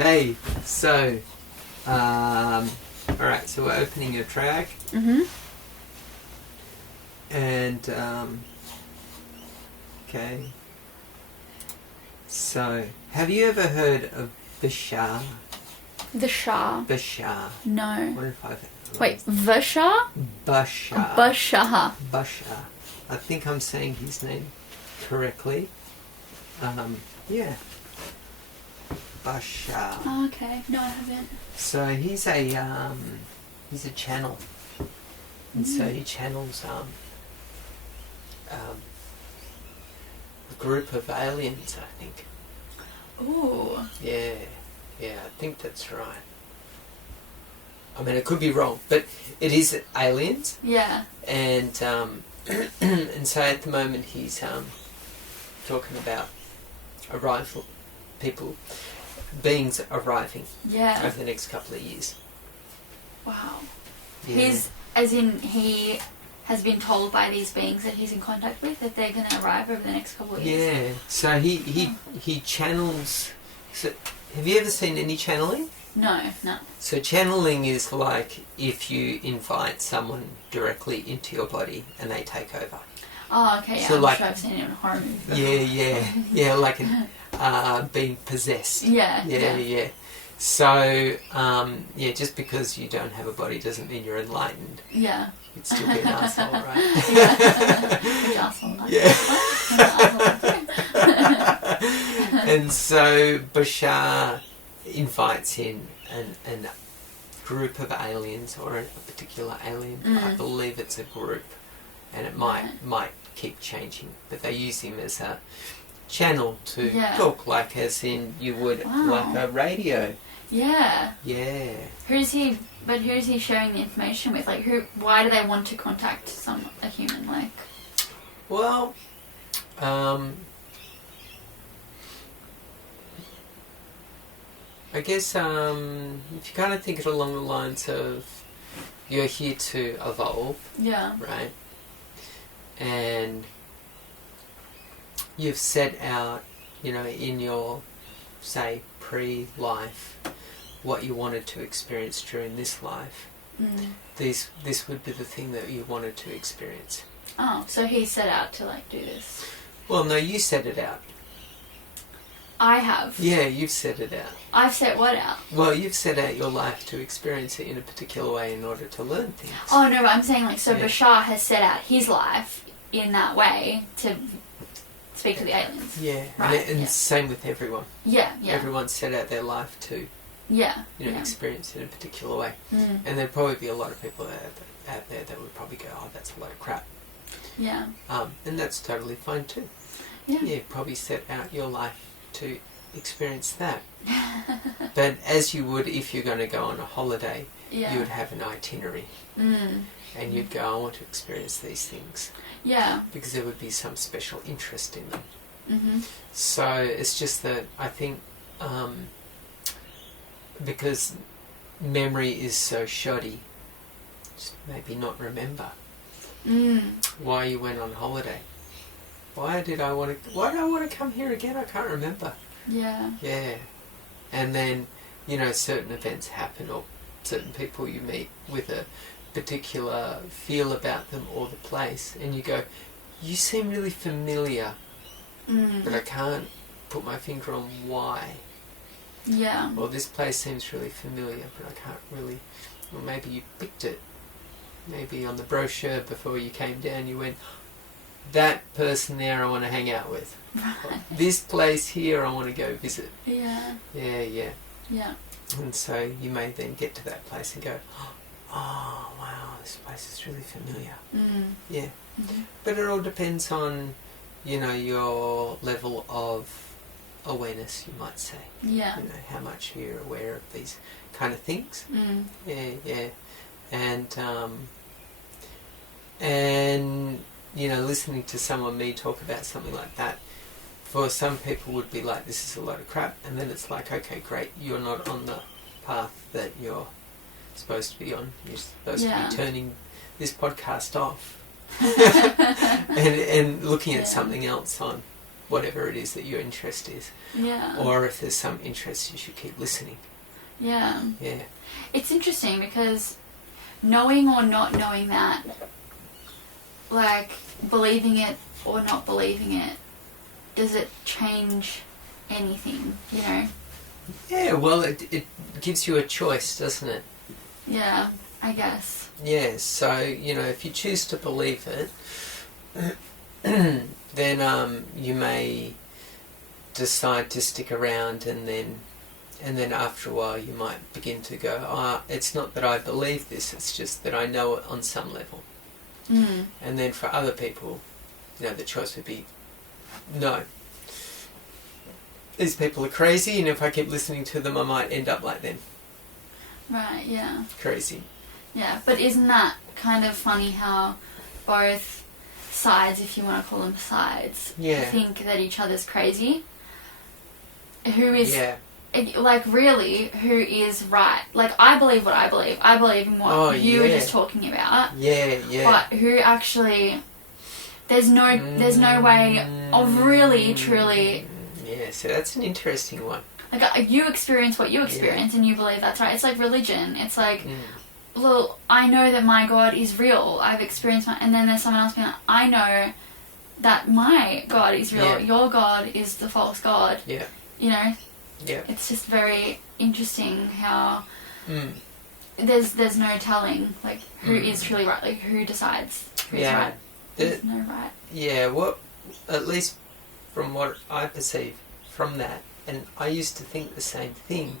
Okay, so, alright, so we're opening your track. Mm-hmm. And, okay. So, have you ever heard of Belhaze? The Shah. Belhaze. No. What if I've... Wait, Vasha? Belhaze. Bashaha. Belhaze. I think I'm saying his name correctly. Yeah. Belhaze. Oh, okay. No, I haven't. So he's a channel, and so he channels a group of aliens, I think. Ooh. Yeah, I think that's right. I mean, it could be wrong, but it is aliens. Yeah. And and so at the moment he's talking about beings arriving over the next couple of years. Wow. Yeah. He has been told by these beings that he's in contact with that they're going to arrive over the next couple of years. Yeah. So he channels. So have you ever seen any channeling? No. So channeling is like if you invite someone directly into your body and they take over. Oh, okay. Yeah, So I'm sure I've seen it in horror movies. Yeah, like being possessed. Yeah. So, just because you don't have a body doesn't mean you're enlightened. Yeah. You'd still be an asshole, right? Which asshole? Yeah. And so Belhaze invites in a group of aliens, or a particular alien. I believe it's a group, and it might keep changing, but they use him as a channel to talk, like as in you would like a radio. Yeah. Yeah. Who's he sharing the information with? Like, why do they want to contact a human? Like, well, I guess if you kind of think it along the lines of you're here to evolve, right? And you've set out, in your, say, pre-life, what you wanted to experience during this life. This would be the thing that you wanted to experience. Oh, so he set out to do this. Well, no, you set it out. I have. Yeah, you've set it out. I've set what out? Well, you've set out your life to experience it in a particular way in order to learn things. Oh, no, but I'm saying, Belhaze has set out his life in that way to speak to the aliens. Yeah, right. And same with everyone. Yeah. Everyone set out their life to experience it in a particular way. And there'd probably be a lot of people out there that would probably go, oh, that's a load of crap. Yeah. And that's totally fine too. Yeah, probably set out your life to experience that. But as you would if you're going to go on a holiday, you would have an itinerary. And you'd go, I want to experience these things. Yeah. Because there would be some special interest in them. So it's just that I think because memory is so shoddy, just maybe not remember why you went on holiday. Why do I want to come here again? I can't remember. Yeah. Yeah. And then, certain events happen, or certain people you meet with a particular feel about them or the place, and you go, you seem really familiar, but I can't put my finger on why. Yeah. Or this place seems really familiar, but I can't really... Or maybe you picked it. Maybe on the brochure before you came down you went, that person there I want to hang out with. Right. This place here I want to go visit. Yeah. Yeah. And so you may then get to that place and go, oh wow, this place is really familiar. Yeah. But it all depends on, your level of awareness, you might say. Yeah. How much you're aware of these kind of things. Yeah. And listening to me talk about something like that, for some people would be like, this is a load of crap, and then it's like, okay, great, you're not on the path that you're supposed to be on. You're supposed to be turning this podcast off and looking at something else on. whatever it is that your interest is. Yeah. Or if there's some interest, you should keep listening. Yeah. Yeah. It's interesting because knowing or not knowing that, like, believing it or not believing it, does it change anything, you know? Yeah, well, it gives you a choice, doesn't it? Yeah, I guess. Yeah, so, you know, if you choose to believe it, then you may decide to stick around, and then after a while you might begin to go, it's not that I believe this, it's just that I know it on some level. Mm. And then for other people, you know, the choice would be, no. These people are crazy, and if I keep listening to them, I might end up like them. Right, yeah. Crazy. Yeah, but isn't that kind of funny how both sides, if you want to call them sides, think that each other's crazy? Who is... Yeah. Like, really, who is right? Like, I believe what I believe. I believe in what you were just talking about. Yeah, yeah. But who actually... There's no way of really, truly... Yeah, so that's an interesting one. Like, you experience what you experience and you believe that's right. It's like religion. It's like, well, I know that my God is real. I've experienced my... And then there's someone else being like, I know that my God is real. Yeah. Your God is the false God. Yeah. You know? Yeah. It's just very interesting how there's no telling, like, who is truly right, like, who decides who's right. There's no right. Yeah, what, at least from what I perceive from that, and I used to think the same thing,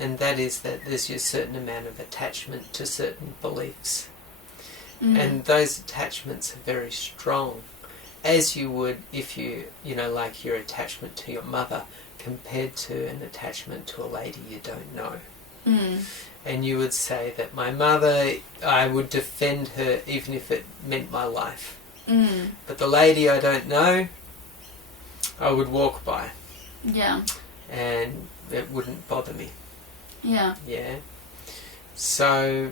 and that is that there's a certain amount of attachment to certain beliefs. And those attachments are very strong, as you would if you know, like your attachment to your mother compared to an attachment to a lady you don't know. And you would say that my mother, I would defend her even if it meant my life. But the lady I don't know, I would walk by. Yeah. And it wouldn't bother me. Yeah. Yeah. So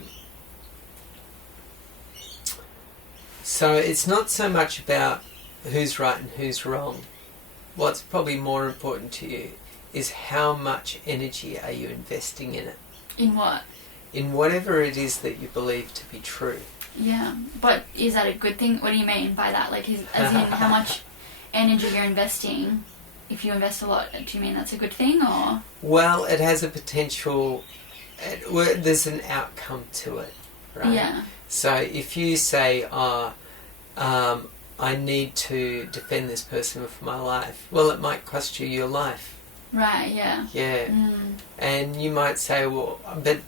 it's not so much about who's right and who's wrong. What's probably more important to you is how much energy are you investing in it. In what? In whatever it is that you believe to be true. Yeah, but is that a good thing? What do you mean by that? Like, as in how much energy you're investing? If you invest a lot, do you mean that's a good thing, or? Well, it has a potential... there's an outcome to it, right? Yeah. So if you say, I need to defend this person for my life, well, it might cost you your life. Right, yeah. Yeah. And you might say, well, but,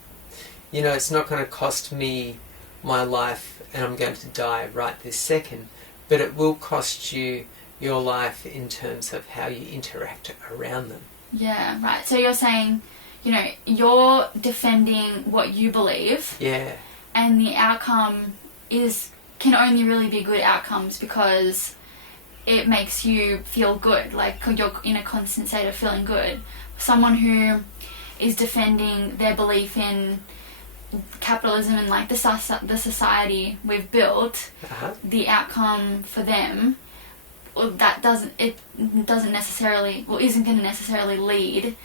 you know, it's not going to cost me my life and I'm going to die right this second, but it will cost you your life in terms of how you interact around them. Yeah, right. So you're saying, you know, you're defending what you believe. Yeah. And the outcome can only really be good outcomes because it makes you feel good. Like, you're in a constant state of feeling good. Someone who is defending their belief in capitalism and, like, the society we've built, the outcome for them, that isn't going to necessarily lead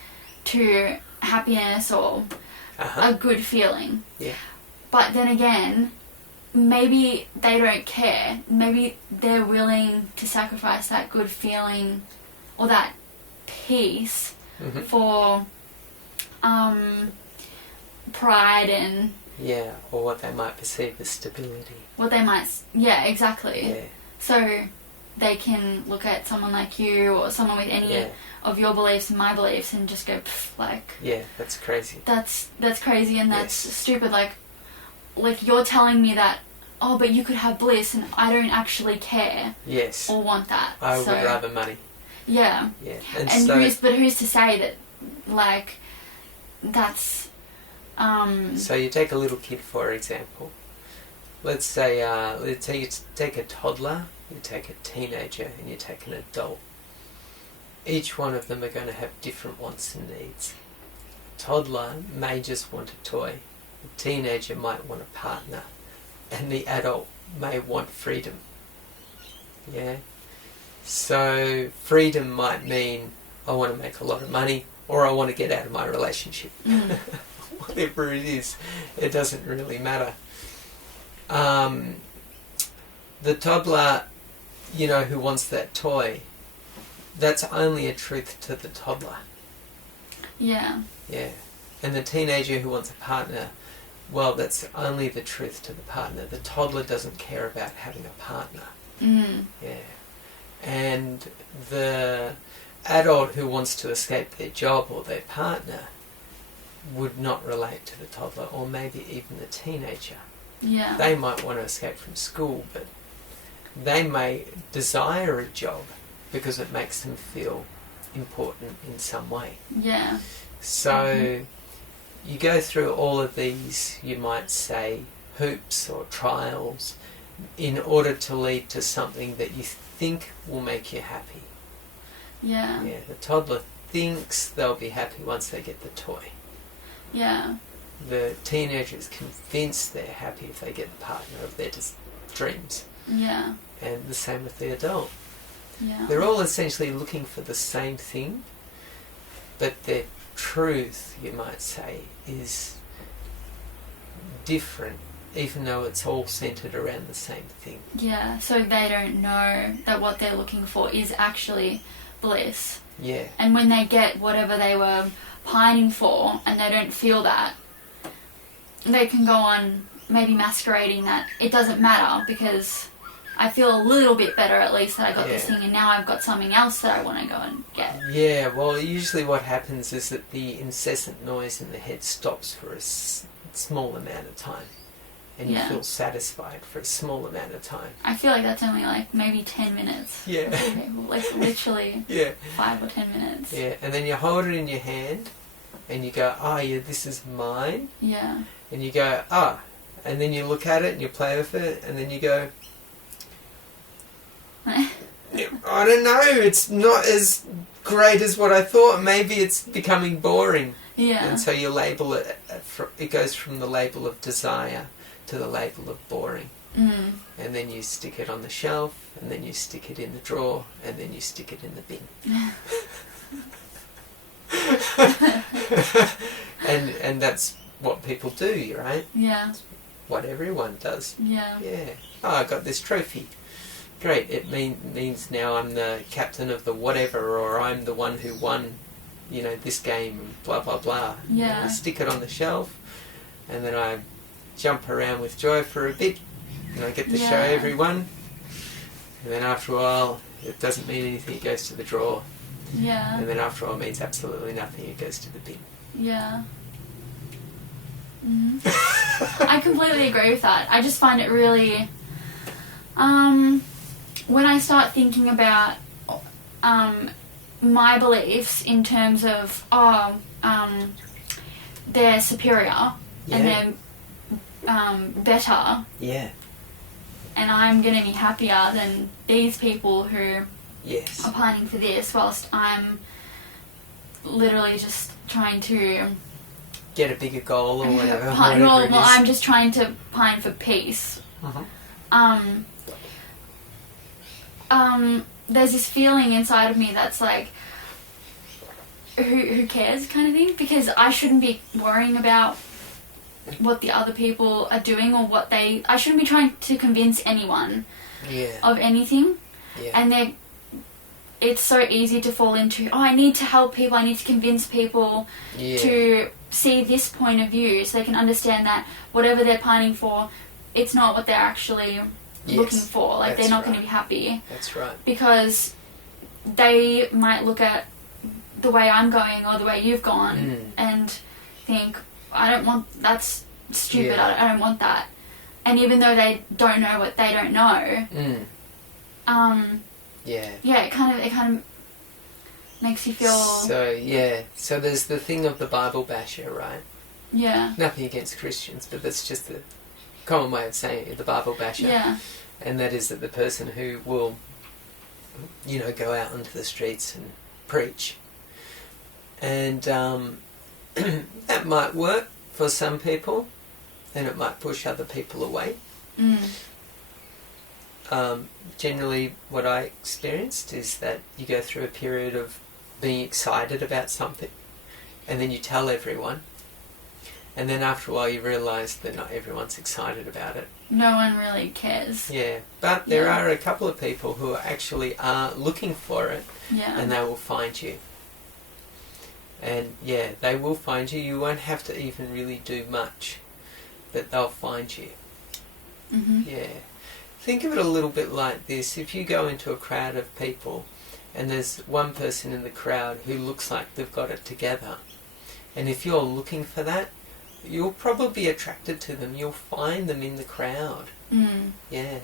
to happiness or a good feeling. Yeah. But then again, maybe they don't care. Maybe they're willing to sacrifice that good feeling or that peace for pride and... Yeah, or what they might perceive as stability. Yeah, exactly. Yeah. So they can look at someone like you or someone with any of your beliefs and my beliefs and just go, like... Yeah, that's crazy. That's crazy and that's stupid. Like, you're telling me that, oh, but you could have bliss and I don't actually care. Yes. Or want that. I would rather money. Yeah. Yeah. And who's to say that, like, that's... So you take a little kid, for example. Let's say you take a toddler, you take a teenager, and you take an adult. Each one of them are going to have different wants and needs. A toddler may just want a toy. A teenager might want a partner. And the adult may want freedom. Yeah? So freedom might mean I want to make a lot of money, or I want to get out of my relationship. Whatever it is, it doesn't really matter. The toddler, who wants that toy, that's only a truth to the toddler. Yeah. Yeah. And the teenager who wants a partner, well, that's only the truth to the partner. The toddler doesn't care about having a partner. Yeah. And the adult who wants to escape their job or their partner would not relate to the toddler, or maybe even the teenager. Yeah. They might want to escape from school, but they may desire a job because it makes them feel important in some way. Yeah. So you go through all of these, you might say, hoops or trials in order to lead to something that you think will make you happy. Yeah. Yeah, the toddler thinks they'll be happy once they get the toy. Yeah. The teenager is convinced they're happy if they get the partner of their dreams. Yeah. And the same with the adult. Yeah. They're all essentially looking for the same thing, but their truth, you might say, is different, even though it's all centred around the same thing. Yeah, so they don't know that what they're looking for is actually bliss. Yeah. And when they get whatever they were pining for and they don't feel that, they can go on maybe masquerading that it doesn't matter because I feel a little bit better at least that I got this thing, and now I've got something else that I want to go and get. Yeah, well, usually what happens is that the incessant noise in the head stops for a small amount of time, and you feel satisfied for a small amount of time. I feel like that's only like maybe 10 minutes. Yeah. Like literally 5 or 10 minutes. Yeah, and then you hold it in your hand, and you go, oh yeah, this is mine. Yeah. And you go, ah, and then you look at it and you play with it, and then you go, I don't know, it's not as great as what I thought. Maybe it's becoming boring. Yeah. And so you label it, it goes from the label of desire to the label of boring. And then you stick it on the shelf, and then you stick it in the drawer, and then you stick it in the bin. and that's what people do, right? Yeah. What everyone does. Yeah. Yeah. Oh, I got this trophy. Great. It means now I'm the captain of the whatever, or I'm the one who won, this game, blah, blah, blah. Yeah. I stick it on the shelf, and then I jump around with joy for a bit, and I get to show everyone. And then after a while, it doesn't mean anything, it goes to the drawer. Yeah. And then after a while, it means absolutely nothing, it goes to the bin. Yeah. I completely agree with that. I just find it really... when I start thinking about my beliefs in terms of, they're superior and they're better. Yeah. And I'm going to be happier than these people who are pining for this, whilst I'm literally just trying to... get a bigger goal or whatever. I'm just trying to pine for peace. There's this feeling inside of me that's like, who cares kind of thing, because I shouldn't be worrying about what the other people are doing or I shouldn't be trying to convince anyone of anything. And it's so easy to fall into, I need to help people, I need to convince people to see this point of view so they can understand that whatever they're pining for, it's not what they're actually looking for. Like, they're not going to be happy. That's right. Because they might look at the way I'm going or the way you've gone and think, that's stupid, I don't want that. And even though they don't know what they don't know, it kind of makes you feel... So there's the thing of the Bible basher, right? Yeah. Nothing against Christians, but that's just the common way of saying it, the Bible basher. Yeah. And that is that the person who will, go out onto the streets and preach. And that might work for some people, and it might push other people away. generally what I experienced is that you go through a period of being excited about something, and then you tell everyone, and then after a while you realise that not everyone's excited about it. No one really cares. Yeah, but there are a couple of people who actually are looking for it, and they will find you. And yeah, they will find you. You won't have to even really do much, but they'll find you. Mm-hmm. Yeah. Think of it a little bit like this. If you go into a crowd of people and there's one person in the crowd who looks like they've got it together, and if you're looking for that, you'll probably be attracted to them. You'll find them in the crowd. Mm. Yeah.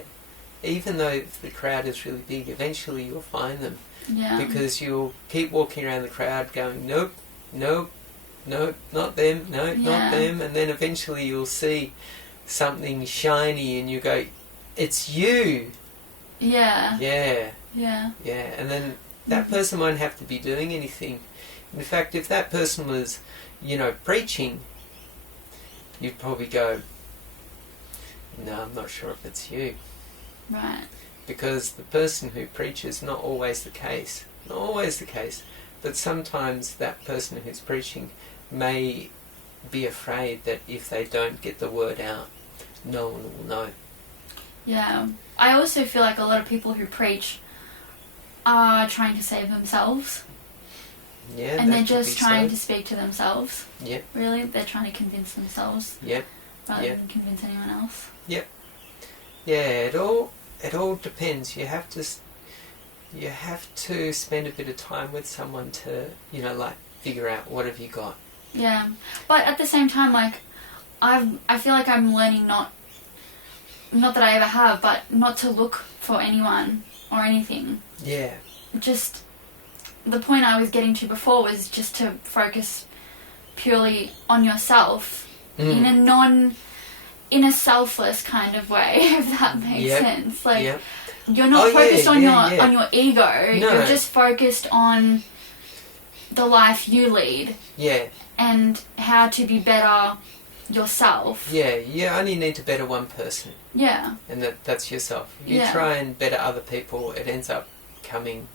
Even though if the crowd is really big, eventually you'll find them. Yeah. Because you'll keep walking around the crowd going, nope, nope, nope, not them, no, not them. And then eventually you'll see something shiny and you go, it's you. Yeah. Yeah. Yeah. Yeah. And then that person won't have to be doing anything. In fact, if that person was, preaching, you'd probably go, no, I'm not sure if it's you. Right. Because the person who preaches, not always the case. Not always the case. But sometimes that person who's preaching may be afraid that if they don't get the word out, no one will know. Yeah. I also feel like a lot of people who preach are trying to save themselves. Yeah, and they're just trying to speak to themselves. Yep. Really, they're trying to convince themselves. Yep. Rather than convince anyone else. Yep. Yeah, it all depends. You have to spend a bit of time with someone to, figure out what have you got. Yeah. But at the same time, I feel like I'm learning not that I ever have, but not to look for anyone or anything. Yeah. Just the point I was getting to before was just to focus purely on yourself in a selfless kind of way, if that makes sense. You're not focused on your ego. No. You're just focused on the life you lead. Yeah. And how to be better yourself. Yeah, you only need to better one person. Yeah. And that's yourself. You try and better other people, it ends up turning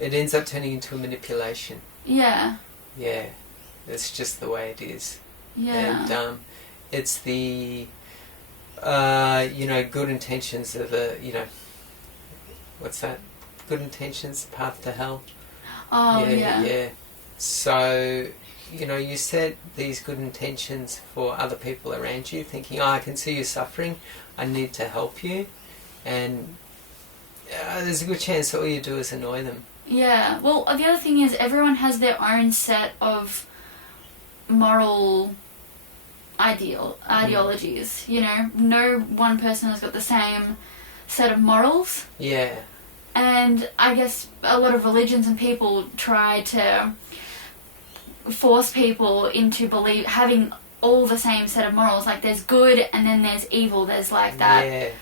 into a manipulation. Yeah. Yeah. That's just the way it is. Yeah. And it's the good intentions of what's that? Good intentions, the path to hell. Oh, yeah. Yeah. So, you set these good intentions for other people around you, thinking, I can see you suffering, I need to help you, and there's a good chance that all you do is annoy them. Yeah. Well, the other thing is everyone has their own set of moral ideologies. No one person has got the same set of morals. Yeah. And I guess a lot of religions and people try to force people into having all the same set of morals. Like there's good and then there's evil. There's that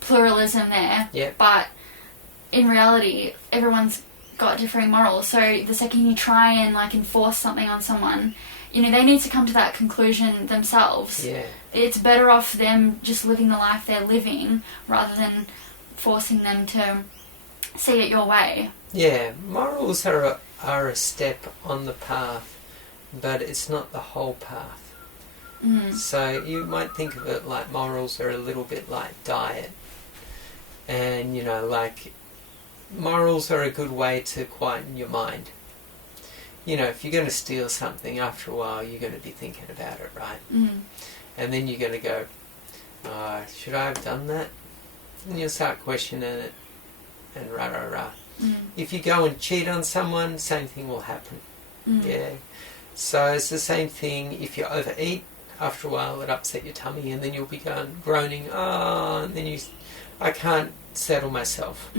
pluralism there. Yeah. But in reality, everyone's got differing morals. So the second you try and enforce something on someone, they need to come to that conclusion themselves. Yeah. It's better off them just living the life they're living rather than forcing them to see it your way. Yeah, morals are a step on the path, but it's not the whole path. So you might think of it like morals are a little bit like diet. And, morals are a good way to quieten your mind. If you're going to steal something, after a while you're going to be thinking about it, right? And then you're going to go, should I have done that? And you'll start questioning it, and rah. If you go and cheat on someone, same thing will happen. Yeah. So it's the same thing if you overeat. After a while it upset your tummy, and then you'll be groaning, and then I can't settle myself.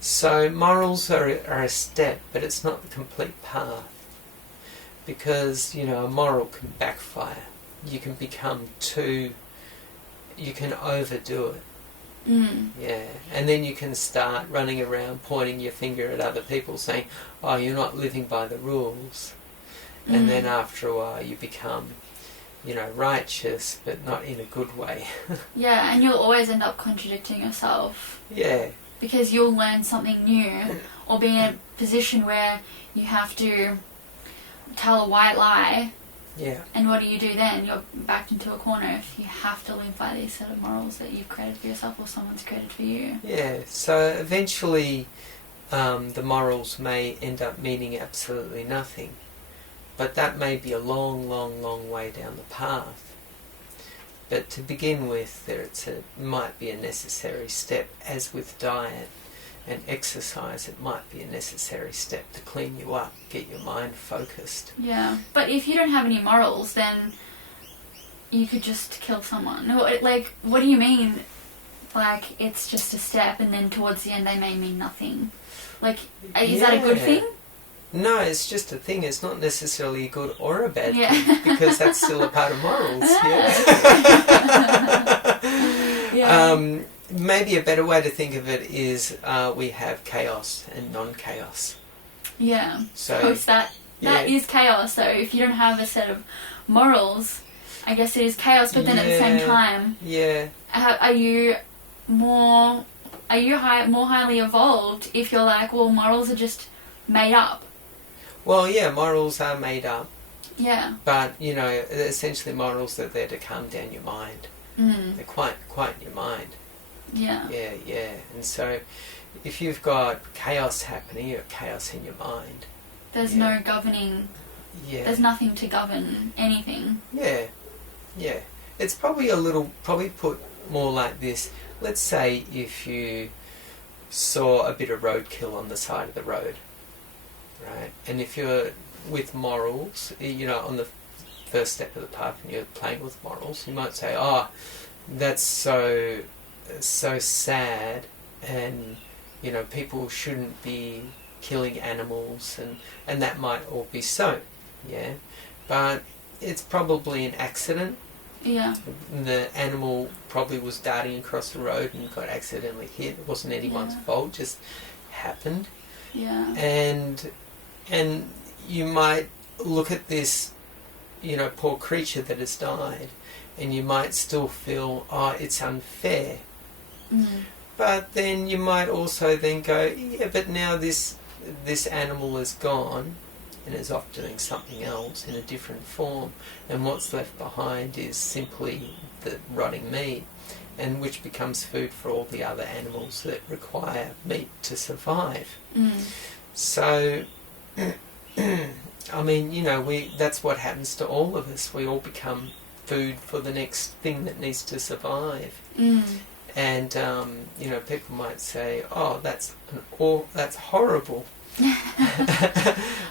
So morals are a step, but it's not the complete path. Because, a moral can backfire. You can you can overdo it. Yeah. And then you can start running around pointing your finger at other people saying, oh, you're not living by the rules. And then after a while you become, righteous, but not in a good way. Yeah, and you'll always end up contradicting yourself. Yeah. Because you'll learn something new, or be in a position where you have to tell a white lie. Yeah. And what do you do then? You're backed into a corner if you have to live by these set of morals that you've created for yourself or someone's created for you. Yeah, so eventually the morals may end up meaning absolutely nothing. But that may be a long, long, long way down the path. But to begin with, might be a necessary step, as with diet and exercise, it might be a necessary step to clean you up, get your mind focused. Yeah, but if you don't have any morals, then you could just kill someone. Like, what do you mean? Like, it's just a step, and then towards the end they may mean nothing. Like, is that a good thing? No, it's just a thing. It's not necessarily a good or a bad thing, because that's still a part of morals. Yeah. Maybe a better way to think of it is we have chaos and non-chaos. Yeah. So that is chaos. So if you don't have a set of morals, I guess it is chaos. But then at the same time, are you more highly evolved if you're like, well, morals are just made up? Well, yeah, morals are made up. Yeah. But, essentially morals, they're there to calm down your mind. They're quiet your mind. Yeah. Yeah. And so if you've got chaos happening, you've got chaos in your mind. There's no governing. Yeah. There's nothing to govern anything. Yeah. It's probably put more like this. Let's say if you saw a bit of roadkill on the side of the road. Right, and if you're with morals, on the first step of the path, and you're playing with morals, you might say, "Oh, that's so sad," and people shouldn't be killing animals, and that might all be so, yeah, but it's probably an accident. Yeah. The animal probably was darting across the road and got accidentally hit. It wasn't anyone's fault; just happened. Yeah. And you might look at this, poor creature that has died, and you might still feel, oh, it's unfair. But then you might also then go, yeah, but now this animal is gone and is off doing something else in a different form, and what's left behind is simply the rotting meat, and which becomes food for all the other animals that require meat to survive. So, I mean, that's what happens to all of us. We all become food for the next thing that needs to survive. And, people might say, oh, that's horrible.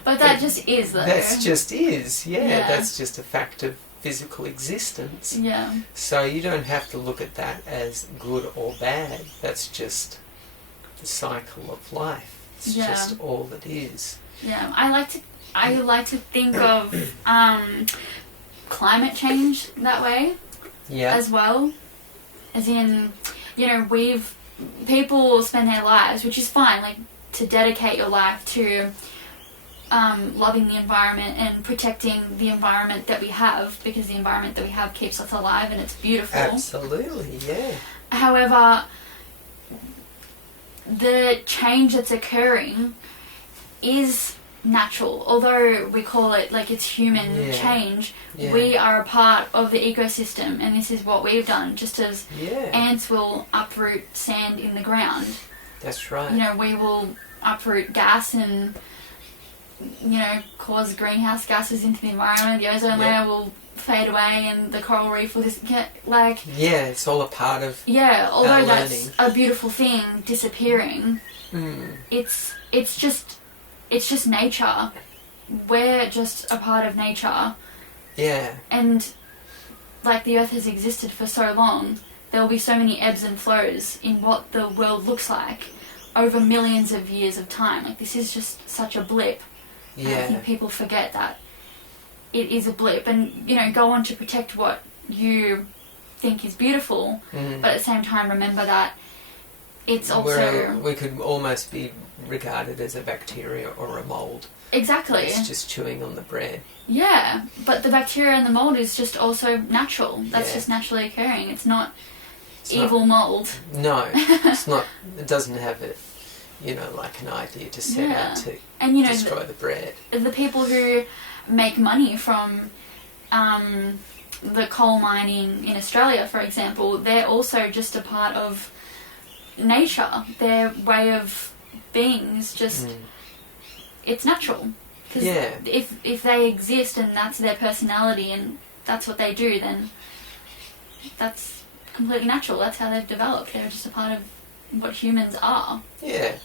But that just is, though. That just is, that's just a fact of physical existence. Yeah. So you don't have to look at that as good or bad. That's just the cycle of life. It's just all it is. Yeah, I like to think of climate change that way. Yeah. As well, as in, people spend their lives, which is fine, like to dedicate your life to loving the environment and protecting the environment that we have, because the environment that we have keeps us alive and it's beautiful. Absolutely, yeah. However, the change that's occurring is natural. Although we call it like it's human change, we are a part of the ecosystem, and this is what we've done. Just as ants will uproot sand in the ground. That's right. We will uproot gas and, cause greenhouse gases into the environment. The ozone layer will fade away and the coral reef will just get it's all a part of although that's a beautiful thing disappearing, it's just nature. We're just a part of nature. Yeah. And the earth has existed for so long, there will be so many ebbs and flows in what the world looks like over millions of years of time. This is just such a blip. Yeah. And I think people forget that it is a blip, and go on to protect what you think is beautiful, but at the same time remember that it's also... Where we could almost be regarded as a bacteria or a mould. Exactly. It's just chewing on the bread. Yeah, but the bacteria and the mould is just also natural. That's just naturally occurring. It's not evil mould. No, it's not. It doesn't have a, like an idea to set out to destroy the bread. The people who make money from the coal mining in Australia, for example, they're also just a part of nature. Their way of being is just... It's natural. Because if they exist and that's their personality and that's what they do, then that's completely natural. That's how they've developed. They're just a part of what humans are. Yeah,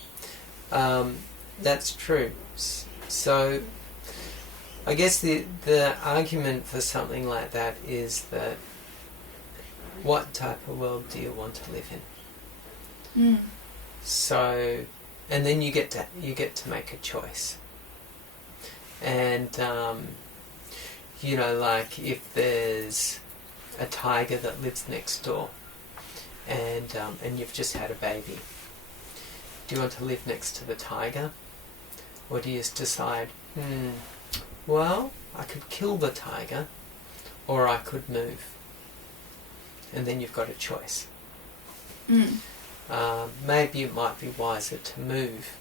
that's true. So I guess the argument for something like that is that what type of world do you want to live in? So, and then you get to make a choice. And like if there's a tiger that lives next door, and you've just had a baby, do you want to live next to the tiger, or do you just decide, well, I could kill the tiger, or I could move, and then you've got a choice. Maybe it might be wiser to move.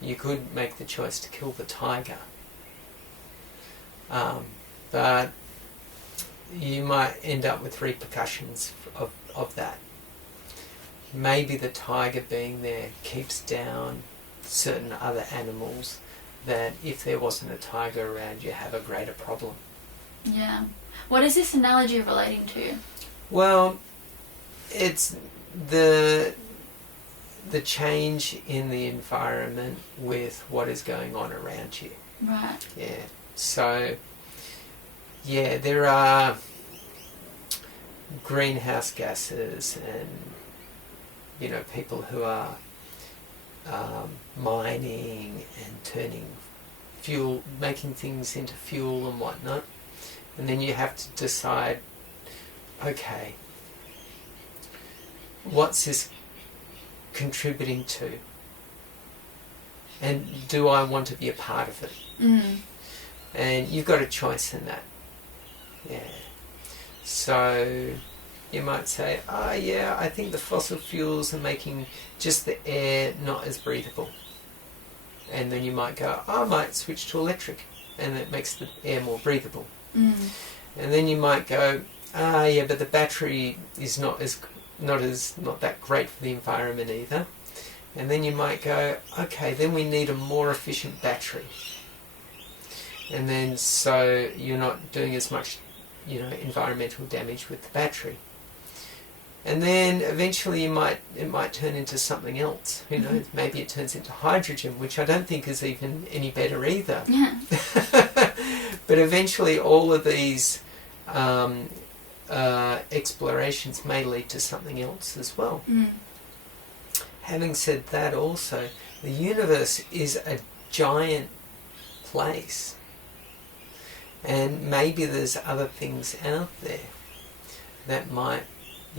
You could make the choice to kill the tiger, but you might end up with repercussions of that. Maybe the tiger being there keeps down certain other animals that if there wasn't a tiger around, you have a greater problem. Yeah. What is this analogy relating to? Well, it's the change in the environment with what is going on around you. Right. Yeah. So, there are greenhouse gases and, people who are mining and turning fuel, making things into fuel and whatnot. And then you have to decide, okay, what's this contributing to? And do I want to be a part of it? And you've got a choice in that. Yeah. So you might say, I think the fossil fuels are making just the air not as breathable. And then you might go, I might switch to electric, and it makes the air more breathable. And then you might go, but the battery is not that great for the environment either. And then you might go, okay, then we need a more efficient battery. And then so you're not doing as much, environmental damage with the battery. And then eventually it might turn into something else. Who knows? Maybe it turns into hydrogen, which I don't think is even any better either. Yeah. But eventually all of these explorations may lead to something else as well. Having said that, also, the universe is a giant place. And maybe there's other things out there that might,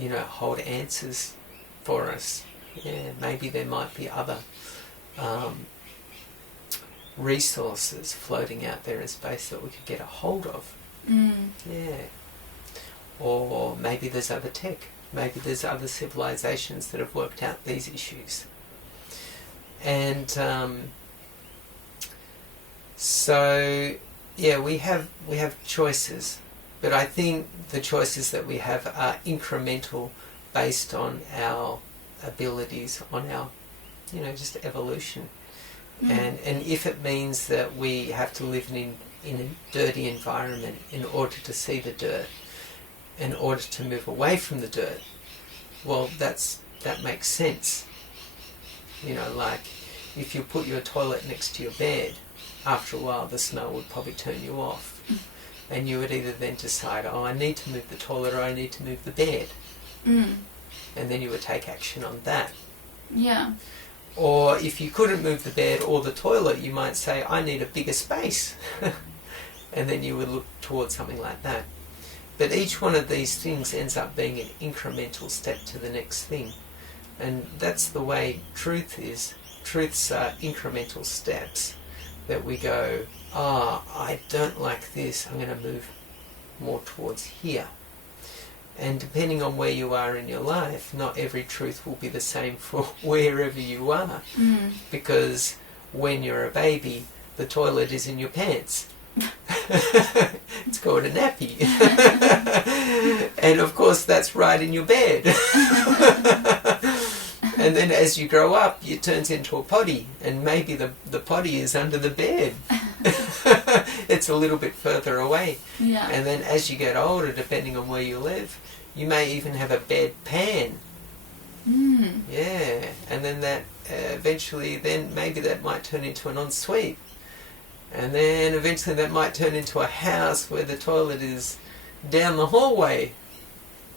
hold answers for us. Yeah, maybe there might be other resources floating out there in space that we could get a hold of. Yeah. Or maybe there's other tech. Maybe there's other civilizations that have worked out these issues. And we have choices, but I think the choices that we have are incremental based on our abilities, on our, just evolution. And if it means that we have to live in a dirty environment in order to see the dirt, in order to move away from the dirt, well, that makes sense. Like if you put your toilet next to your bed, after a while the smell would probably turn you off. And you would either then decide, I need to move the toilet or I need to move the bed. And then you would take action on that. Yeah. Or if you couldn't move the bed or the toilet, you might say, I need a bigger space. And then you would look towards something like that. But each one of these things ends up being an incremental step to the next thing. And that's the way truth is. Truths are incremental steps that we go, I don't like this, I'm going to move more towards here. And depending on where you are in your life, not every truth will be the same for wherever you are. Because when you're a baby, the toilet is in your pants. It's called a nappy. And of course that's right in your bed. And then as you grow up, it turns into a potty, and maybe the potty is under the bed. It's a little bit further away. Yeah. And then as you get older, depending on where you live, you may even have a bed pan. Yeah. And then that eventually, then maybe that might turn into an ensuite. And then eventually that might turn into a house where the toilet is down the hallway.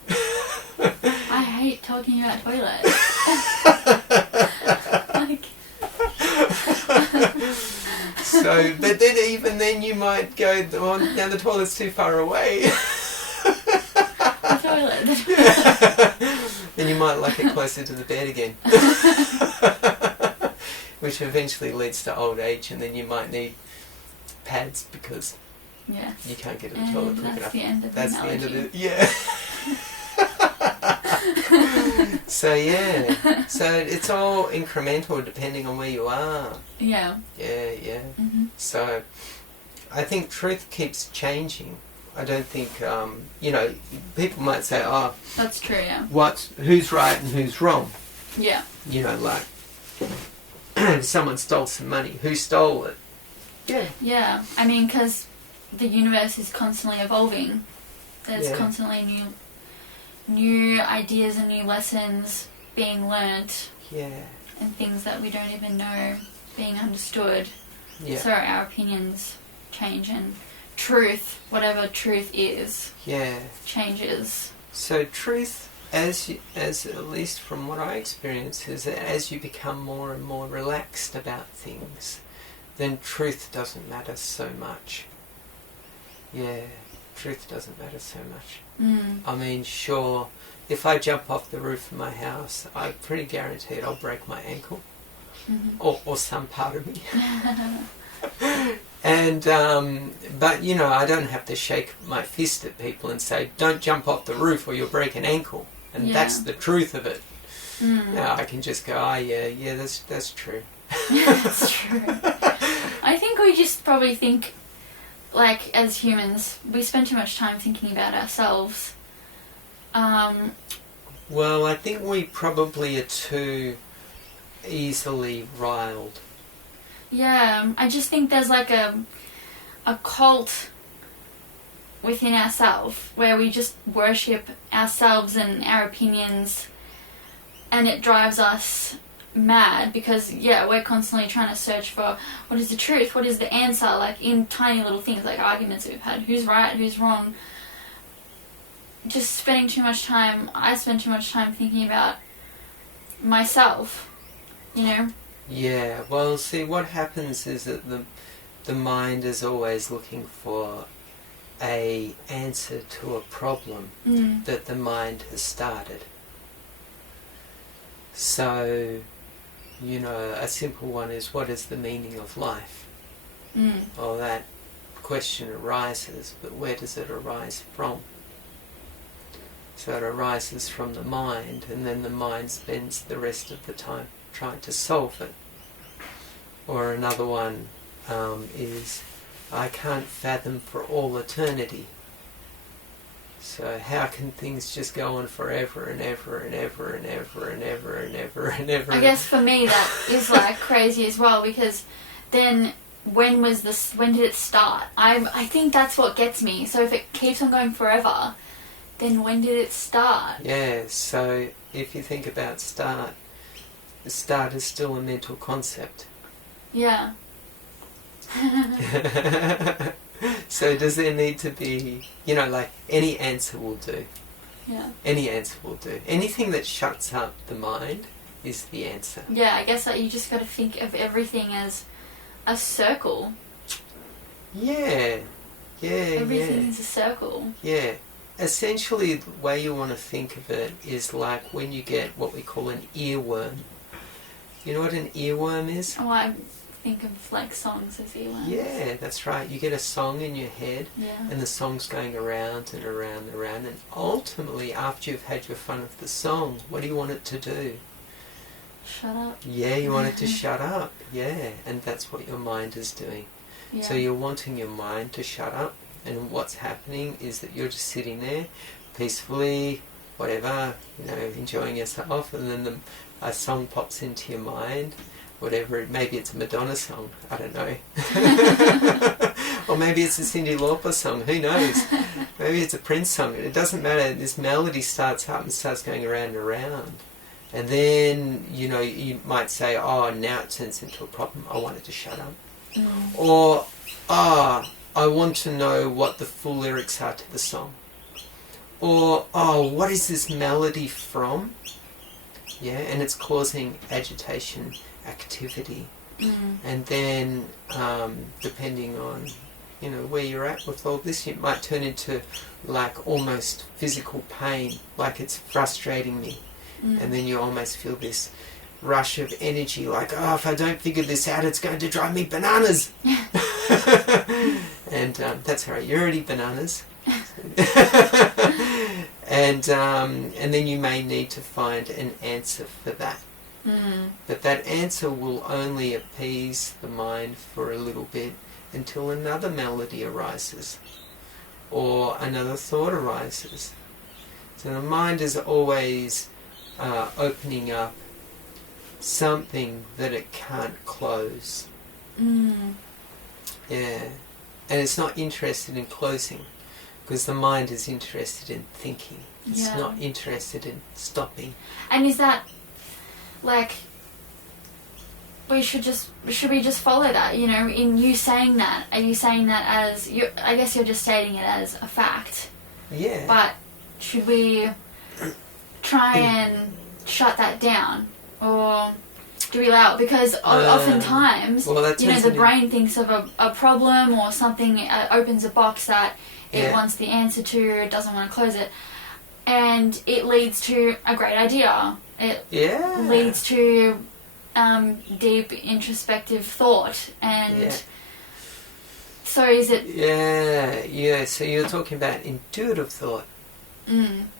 I hate talking about toilets. So, but then even then you might go, well, now the toilet's too far away. The toilet. Then you might like it closer to the bed again. Which eventually leads to old age, and then you might need pads because you can't get to the toilet quick enough. That's the end of the analogy. That's the end of it. Yeah. So it's all incremental depending on where you are. Yeah. Yeah. So I think truth keeps changing. I don't think people might say, that's true. Yeah. Who's right and who's wrong? Yeah. Like if someone stole some money, who stole it? Yeah. Yeah. I mean, because the universe is constantly evolving. There's constantly new ideas and new lessons being learnt. Yeah. And things that we don't even know being understood. Yeah. So our opinions change, and truth, whatever truth is, changes. So truth, as at least from what I experience, is that as you become more and more relaxed about things, then truth doesn't matter so much. Yeah, truth doesn't matter so much. I mean, sure, if I jump off the roof of my house, I'm pretty guaranteed I'll break my ankle. Or some part of me. And but I don't have to shake my fist at people and say, don't jump off the roof or you'll break an ankle, and that's the truth of it. No, I can just go, that's true. That's true. I think we just probably think, like, as humans, we spend too much time thinking about ourselves. Well, I think we probably are too easily riled. Yeah, I just think there's like a cult within ourselves where we just worship ourselves and our opinions, and it drives us mad because we're constantly trying to search for what is the truth, what is the answer, like in tiny little things like arguments that we've had, who's right, who's wrong. Just spending too much time, I spend too much time thinking about myself, Yeah, well, see, what happens is that the mind is always looking for a answer to a problem that the mind has started. So, a simple one is, what is the meaning of life? Well, that question arises, but where does it arise from? So it arises from the mind, and then the mind spends the rest of the time trying to solve it. Or another one is, I can't fathom for all eternity. So how can things just go on forever and ever and ever and ever and ever and ever and ever? I guess for me that is like crazy as well, because then when did it start? I think that's what gets me. So if it keeps on going forever, then when did it start? Yeah, so if you think about start, the start is still a mental concept. Yeah. So does there need to be, like any answer will do. Yeah. Any answer will do. Anything that shuts up the mind is the answer. Yeah, I guess that you just got to think of everything as a circle. Yeah. Everything is a circle. Yeah. essentially the way you want to think of it is like when you get what we call an earworm. You know what an earworm is? Oh, I think of like songs as earworms. Yeah, that's right. You get a song in your head, and the song's going around and around and around, and ultimately, after you've had your fun with the song, what do you want it to do? Shut up. Yeah, you want it to shut up. Yeah, and that's what your mind is doing. Yeah. So you're wanting your mind to shut up, and what's happening is that you're just sitting there peacefully, whatever, enjoying yourself, and then a song pops into your mind, whatever, maybe it's a Madonna song, I don't know. Or maybe it's a Cyndi Lauper song, who knows? Maybe it's a Prince song, it doesn't matter, this melody starts up and starts going around and around. And then, you might say, oh, now it turns into a problem, I want it to shut up. Or, I want to know what the full lyrics are to the song. Or, what is this melody from? Yeah, and it's causing agitation, activity. And then, depending on, where you're at with all this, it might turn into like almost physical pain, like it's frustrating me. And then you almost feel this rush of energy, like, if I don't figure this out, it's going to drive me bananas. And that's all right, you're already bananas. And then you may need to find an answer for that. But that answer will only appease the mind for a little bit until another melody arises or another thought arises. So the mind is always opening up something that it can't close. Yeah. And it's not interested in closing, because the mind is interested in thinking. It's not interested in stopping. And is that like should we just follow that? In you saying that, are you saying that as I guess you're just stating it as a fact. Yeah. But should we try and shut that down, or do we allow it? Because oftentimes, the brain thinks of a problem or something, opens a box that it wants the answer to, it doesn't want to close it, and it leads to a great idea. It leads to deep introspective thought, and so is it... Yeah, so you're talking about intuitive thought.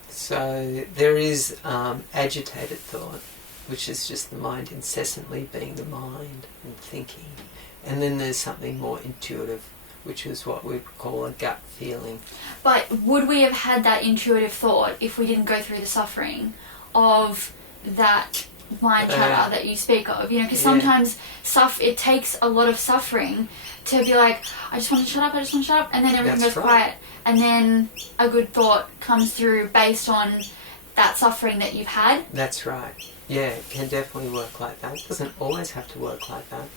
So there is agitated thought, which is just the mind incessantly being the mind and thinking. And then there's something more intuitive, which is what we call a gut feeling. But would we have had that intuitive thought if we didn't go through the suffering of that mind chatter that you speak of? Because sometimes it takes a lot of suffering to be like, I just want to shut up, and then everything goes quiet, and then a good thought comes through based on that suffering that you've had. That's right. Yeah, it can definitely work like that. It doesn't always have to work like that.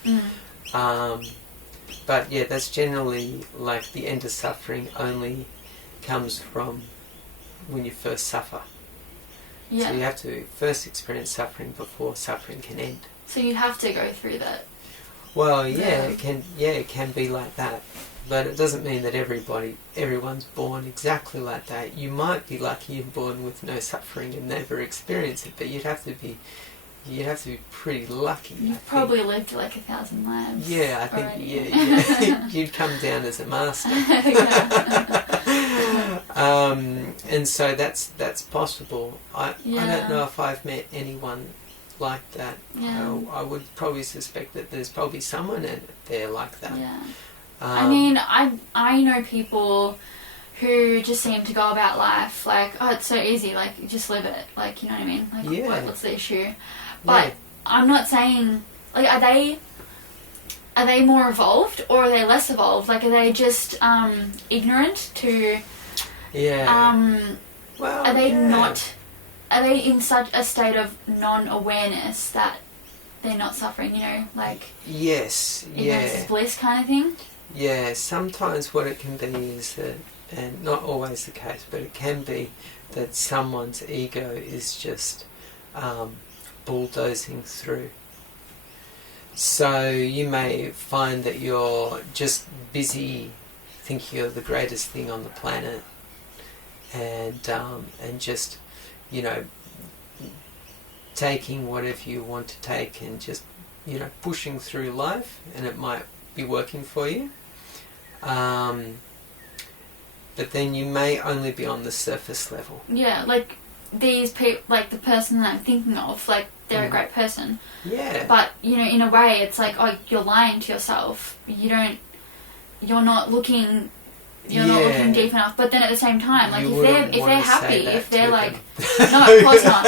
But yeah, that's generally like the end of suffering only comes from when you first suffer. Yeah. So you have to first experience suffering before suffering can end. So you have to go through that. Well, it can be like that. But it doesn't mean that everyone's born exactly like that. You might be lucky and born with no suffering and never experience it, but you'd have to be pretty lucky. You've probably lived like 1,000 lives. Yeah, I think already. You'd come down as a master. And so that's possible. I don't know if I've met anyone like that. Yeah. I would probably suspect that there's probably someone out there like that. Yeah. I mean, I know people who just seem to go about life like, oh, it's so easy, like, just live it, like, you know what I mean? Like, what's the issue? But I'm not saying, like, are they more evolved or are they less evolved? Like, are they just ignorant to... are they not... Are they in such a state of non-awareness that they're not suffering, like... Yes, ignorance is bliss kind of thing? Yeah, sometimes what it can be is that, and not always the case, but it can be that someone's ego is just bulldozing through. So you may find that you're just busy thinking you're the greatest thing on the planet, and just, you know, taking whatever you want to take and just, you know, pushing through life, and it might be working for you. But then you may only be on the surface level. Yeah, like these people, like the person that I'm thinking of, like they're a great person. Yeah. But, you know, in a way it's like, oh, you're lying to yourself. You're not looking deep enough. But then at the same time, like if they're happy, if they're like no, of course not.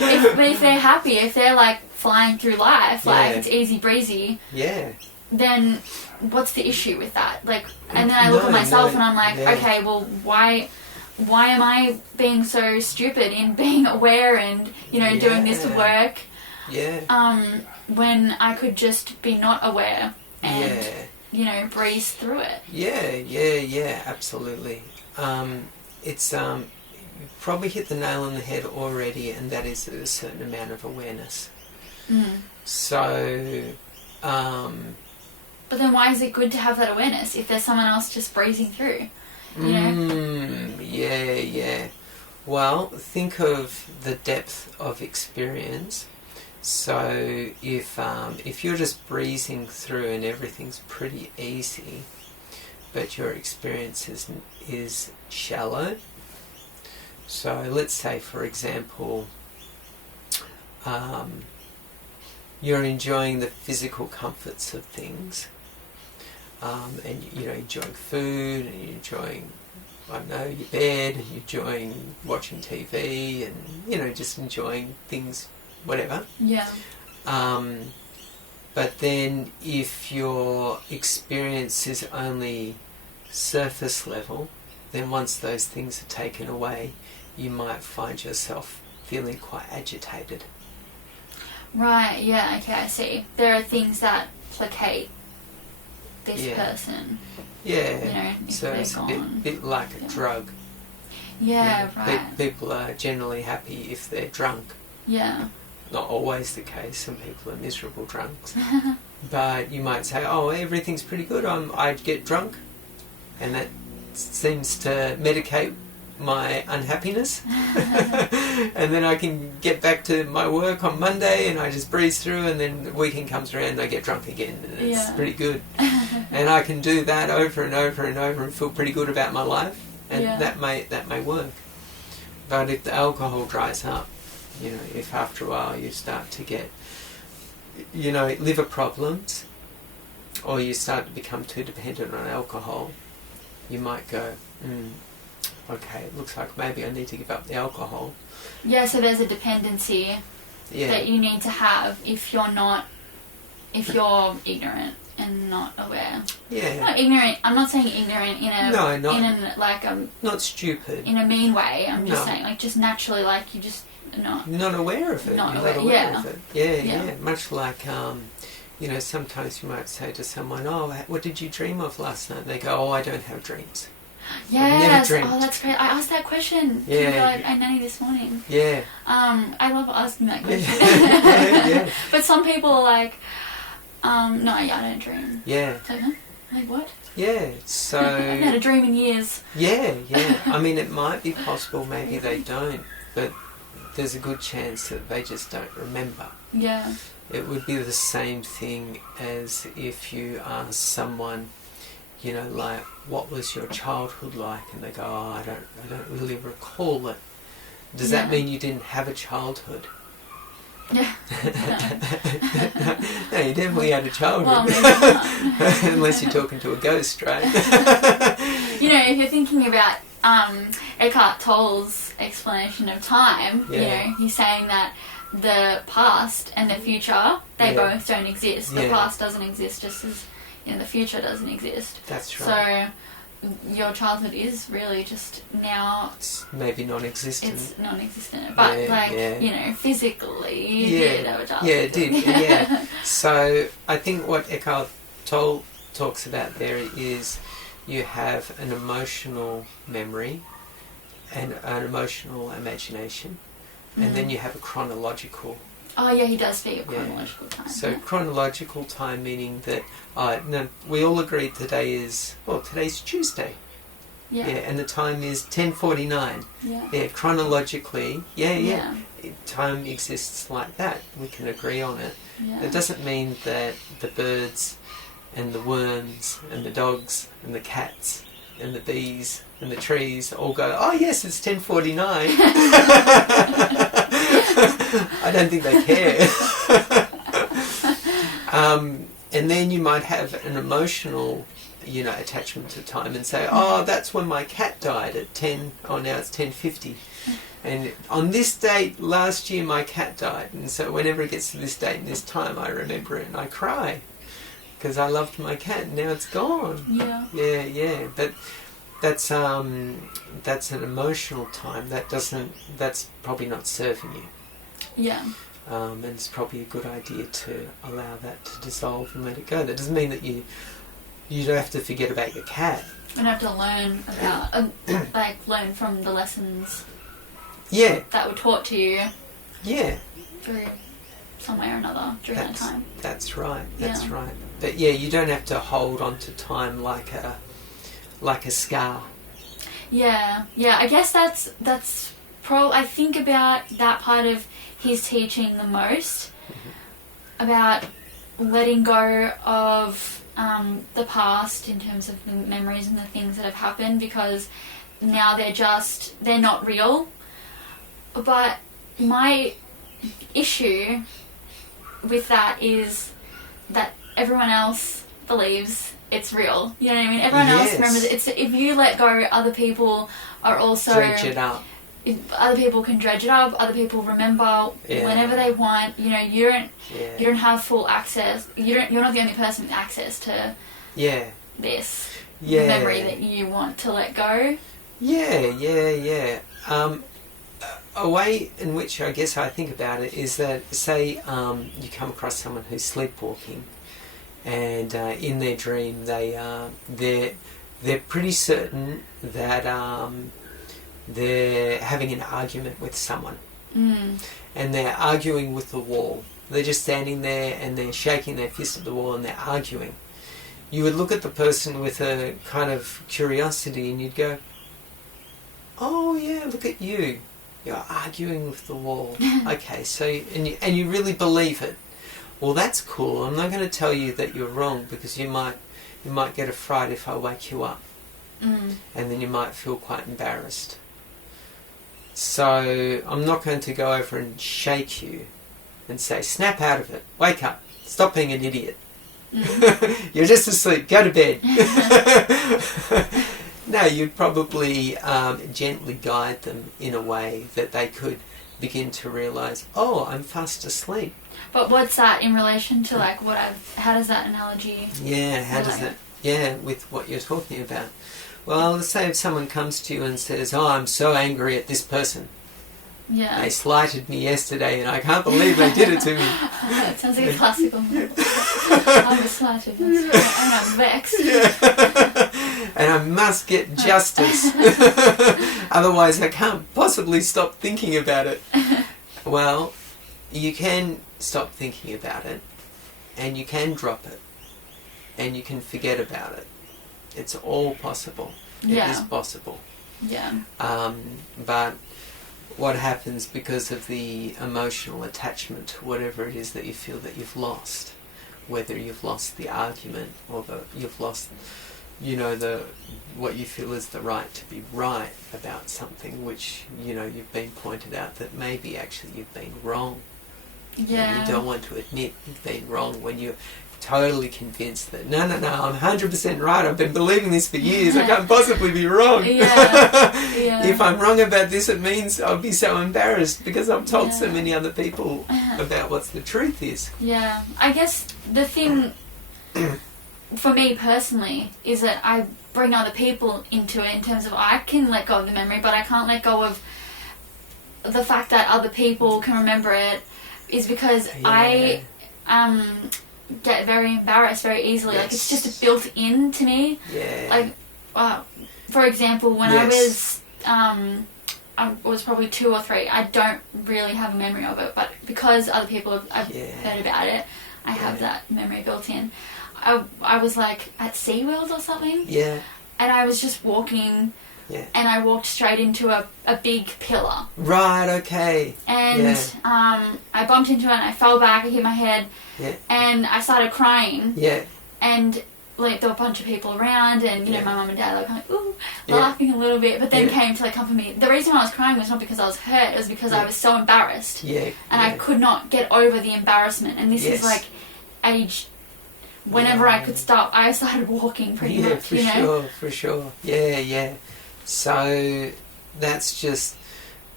if they're happy, if they're like flying through life, like it's easy breezy. Yeah. Then what's the issue with that? Like, and then I look at myself and I'm like, okay, well, why am I being so stupid in being aware and, you know, doing this work? Yeah. When I could just be not aware and, you know, breeze through it. Yeah, absolutely. It's you probably hit the nail on the head already, and that is a certain amount of awareness. So, but then why is it good to have that awareness if there's someone else just breezing through? You know? Yeah. Well, think of the depth of experience. So if you're just breezing through and everything's pretty easy, but your experience is shallow. So let's say, for example, you're enjoying the physical comforts of things, and you know, enjoying food, and you're enjoying, I don't know, your bed, and you're enjoying watching TV, and, you know, just enjoying things, whatever. Yeah. But then if your experience is only surface level, then once those things are taken away, you might find yourself feeling quite agitated. Right, yeah, okay, I see. There are things that placate this person. Yeah, you know, so it's a bit like a drug. Yeah, right. People are generally happy if they're drunk. Yeah. Not always the case. Some people are miserable drunks. But you might say, oh, everything's pretty good. I'd get drunk. And that seems to medicate my unhappiness. And then I can get back to my work on Monday and I just breeze through, and then the weekend comes around and I get drunk again. And it's pretty good. And I can do that over and over and over and feel pretty good about my life. And that may work. But if the alcohol dries up, you know, if after a while you start to get, you know, liver problems, or you start to become too dependent on alcohol, you might go, okay, it looks like maybe I need to give up the alcohol. Yeah, so there's a dependency that you need to have if you're ignorant and not aware. Yeah. Not ignorant. I'm not saying ignorant in a not stupid. In a mean way. I'm just saying, like, just naturally, like, you just not aware of it. Not aware of it. Yeah. Much like, you know, sometimes you might say to someone, oh, what did you dream of last night? And they go, oh, I don't have dreams. Yes. Oh, that's great. I asked that question to a nanny this morning. Yeah. I love asking that question. Yeah. But some people are like, no, I don't dream. Yeah. So, like, what? Yeah, so... I haven't had a dream in years. Yeah. I mean, it might be possible maybe they don't, but there's a good chance that they just don't remember. Yeah. It would be the same thing as if you ask someone, you know, like, what was your childhood like? And they go, oh, I don't really recall it. Does that mean you didn't have a childhood? Yeah. No, you definitely had a childhood. Well, maybe not. Unless you're talking to a ghost, right? You know, if you're thinking about Eckhart Tolle's explanation of time, you know, he's saying that the past and the future, they both don't exist. The past doesn't exist just as, you know, the future doesn't exist. That's right. So your childhood is really just now... It's maybe non-existent. It's non-existent. But, you know, physically you did have a childhood. Yeah, it did, So I think what Eckhart Tolle talks about there is you have an emotional memory and an emotional imagination, and then you have a chronological. Oh, yeah, he does speak of chronological time. So chronological time meaning that we all agreed today's Tuesday. Yeah. And the time is 10:49. Yeah. Chronologically, time exists like that. We can agree on it. Yeah. It doesn't mean that the birds and the worms and the dogs and the cats and the bees and the trees all go, oh yes, it's 10:49. I don't think they care. And then you might have an emotional, attachment to time and say, oh, that's when my cat died at 10, oh, now it's 10:50. And on this date last year my cat died, and so whenever it gets to this date and this time I remember it and I cry because I loved my cat and now it's gone. Yeah. But that's an emotional time. That's probably not serving you. Yeah. And it's probably a good idea to allow that to dissolve and let it go. That doesn't mean that you don't have to forget about your cat. You don't have to learn about, learn from the lessons that were taught to you. Yeah. Through some way or another during that time. That's right. Right. But you don't have to hold on to time like a scar. Yeah. I guess that's I think about that part of his teaching the most, about letting go of the past in terms of the memories and the things that have happened, because now they're not real. But my issue with that is that everyone else believes it's real. You know what I mean? Everyone else remembers it. If you let go, other people are also... dredge it up. Other people can dredge it up. Other people remember whenever they want. You don't have full access. You're not the only person with access to this memory that you want to let go. A way in which I guess I think about it is that, say you come across someone who's sleepwalking, and in their dream they're pretty certain that they're having an argument with someone, and they're arguing with the wall. They're just standing there and they're shaking their fist at the wall and they're arguing. You would look at the person with a kind of curiosity and you'd go, oh yeah, look at you. You're arguing with the wall. Okay, so and you really believe it. Well, that's cool. I'm not going to tell you that you're wrong, because you might get a fright if I wake you up, and then you might feel quite embarrassed. So I'm not going to go over and shake you and say, snap out of it, wake up, stop being an idiot. You're just asleep, go to bed. No, you'd probably gently guide them in a way that they could begin to realise, oh, I'm fast asleep. But what's that in relation to, like, how does that analogy... Yeah, how does that... Yeah, with what you're talking about. Well, let's say if someone comes to you and says, oh, I'm so angry at this person. Yeah. They slighted me yesterday and I can't believe they did it to me. That sounds like a classical movie. I was slighted yesterday and I'm vexed. Yeah. And I must get justice. Otherwise I can't possibly stop thinking about it. Well, you can stop thinking about it, and you can drop it, and you can forget about it. It's all possible. Yeah. It is possible. Yeah. But what happens because of the emotional attachment to whatever it is that you feel that you've lost, whether you've lost the argument or you've lost, what you feel is the right to be right about something, which, you've been pointed out that maybe actually you've been wrong. Yeah. And you don't want to admit you've been wrong when you're totally convinced that, no, I'm 100% right, I've been believing this for years, I can't possibly be wrong. Yeah. If I'm wrong about this, it means I'll be so embarrassed because I've told so many other people about what the truth is. Yeah. I guess the thing for me personally is that I bring other people into it in terms of I can let go of the memory, but I can't let go of the fact that other people can remember it, is because I get very embarrassed very easily. Yes. Like, it's just built into me. Yeah. Like, for example, when I was probably 2 or 3, I don't really have a memory of it, but because other people have heard about it, I have that memory built in. I was like at SeaWorld or something. Yeah. and I was just walking, and I walked straight into a big pillar. Right, okay. And I bumped into it and I fell back, I hit my head, and I started crying. Yeah. And like there were a bunch of people around, and you know my mum and dad were like, ooh, laughing a little bit, but then came to like comfort me. The reason why I was crying was not because I was hurt, it was because I was so embarrassed. And I could not get over the embarrassment. And this is like age, whenever I could stop, I started walking pretty much, you know? For sure. Yeah. So that's just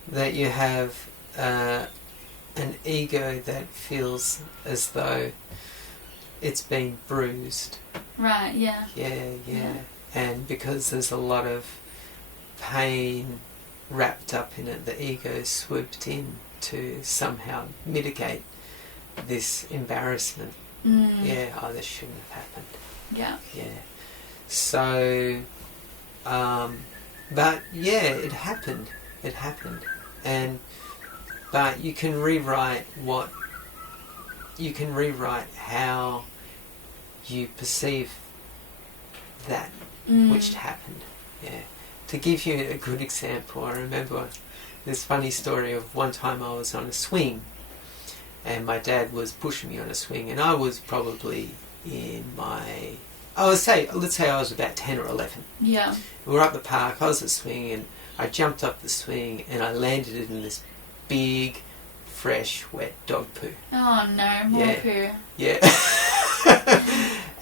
that you have an ego that feels as though it's been bruised. Right, yeah. Yeah. And because there's a lot of pain wrapped up in it, the ego swooped in to somehow mitigate this embarrassment. This shouldn't have happened. Yeah. So, but it happened. But you can rewrite how you perceive that which happened. To give you a good example, I remember this funny story of one time I was on a swing and my dad was pushing me on a swing, and I was probably in my, let's say I was about 10 or 11. Yeah. We were up the park, I was at the swing, and I jumped up the swing and I landed in this big, fresh, wet dog poo. Oh no, more poo. Yeah.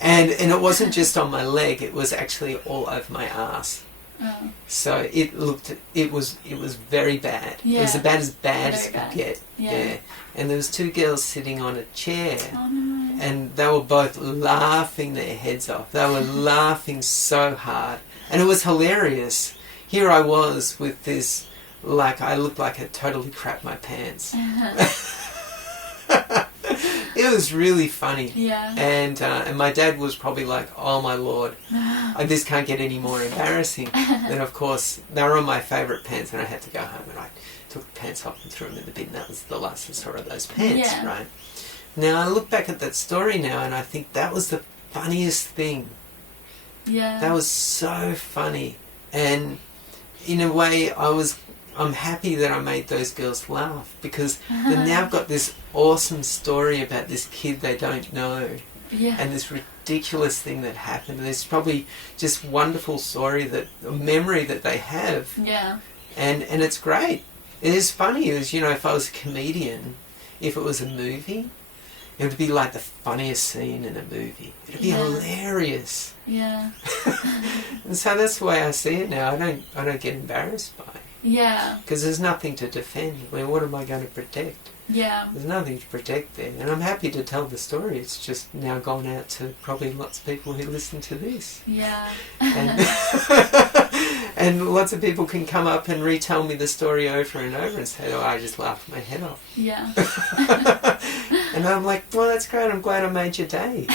and it wasn't just on my leg, it was actually all over my ass. Oh. So it was very bad. Yeah. It was about as bad as it bad. could get. Yeah. And there was two girls sitting on a chair. Oh no. And they were both laughing their heads off. They were laughing so hard. And it was hilarious. Here I was with this, like, I looked like I totally crapped my pants. It was really funny. Yeah. And my dad was probably like, oh my lord, this can't get any more embarrassing. Then of course, they were on my favourite pants, and I had to go home and I took the pants off and threw them in the bin. That was the last I saw of those pants, right? Now I look back at that story now and I think that was the funniest thing. Yeah. That was so funny. And in a way I'm happy that I made those girls laugh, because they've now got this awesome story about this kid they don't know. Yeah. And this ridiculous thing that happened. There's probably just wonderful a memory that they have. Yeah. And it's great. It is funny. It was, if I was a comedian, if it was a movie, it would be like the funniest scene in a movie. It would be hilarious. Yeah. And so that's the way I see it now. I don't get embarrassed by it. Yeah. Because there's nothing to defend. I mean, what am I going to protect? Yeah. There's nothing to protect there. And I'm happy to tell the story. It's just now gone out to probably lots of people who listen to this. Yeah. And lots of people can come up and retell me the story over and over and say, oh, I just laughed my head off. Yeah. And I'm like, well, that's great. I'm glad I made your day.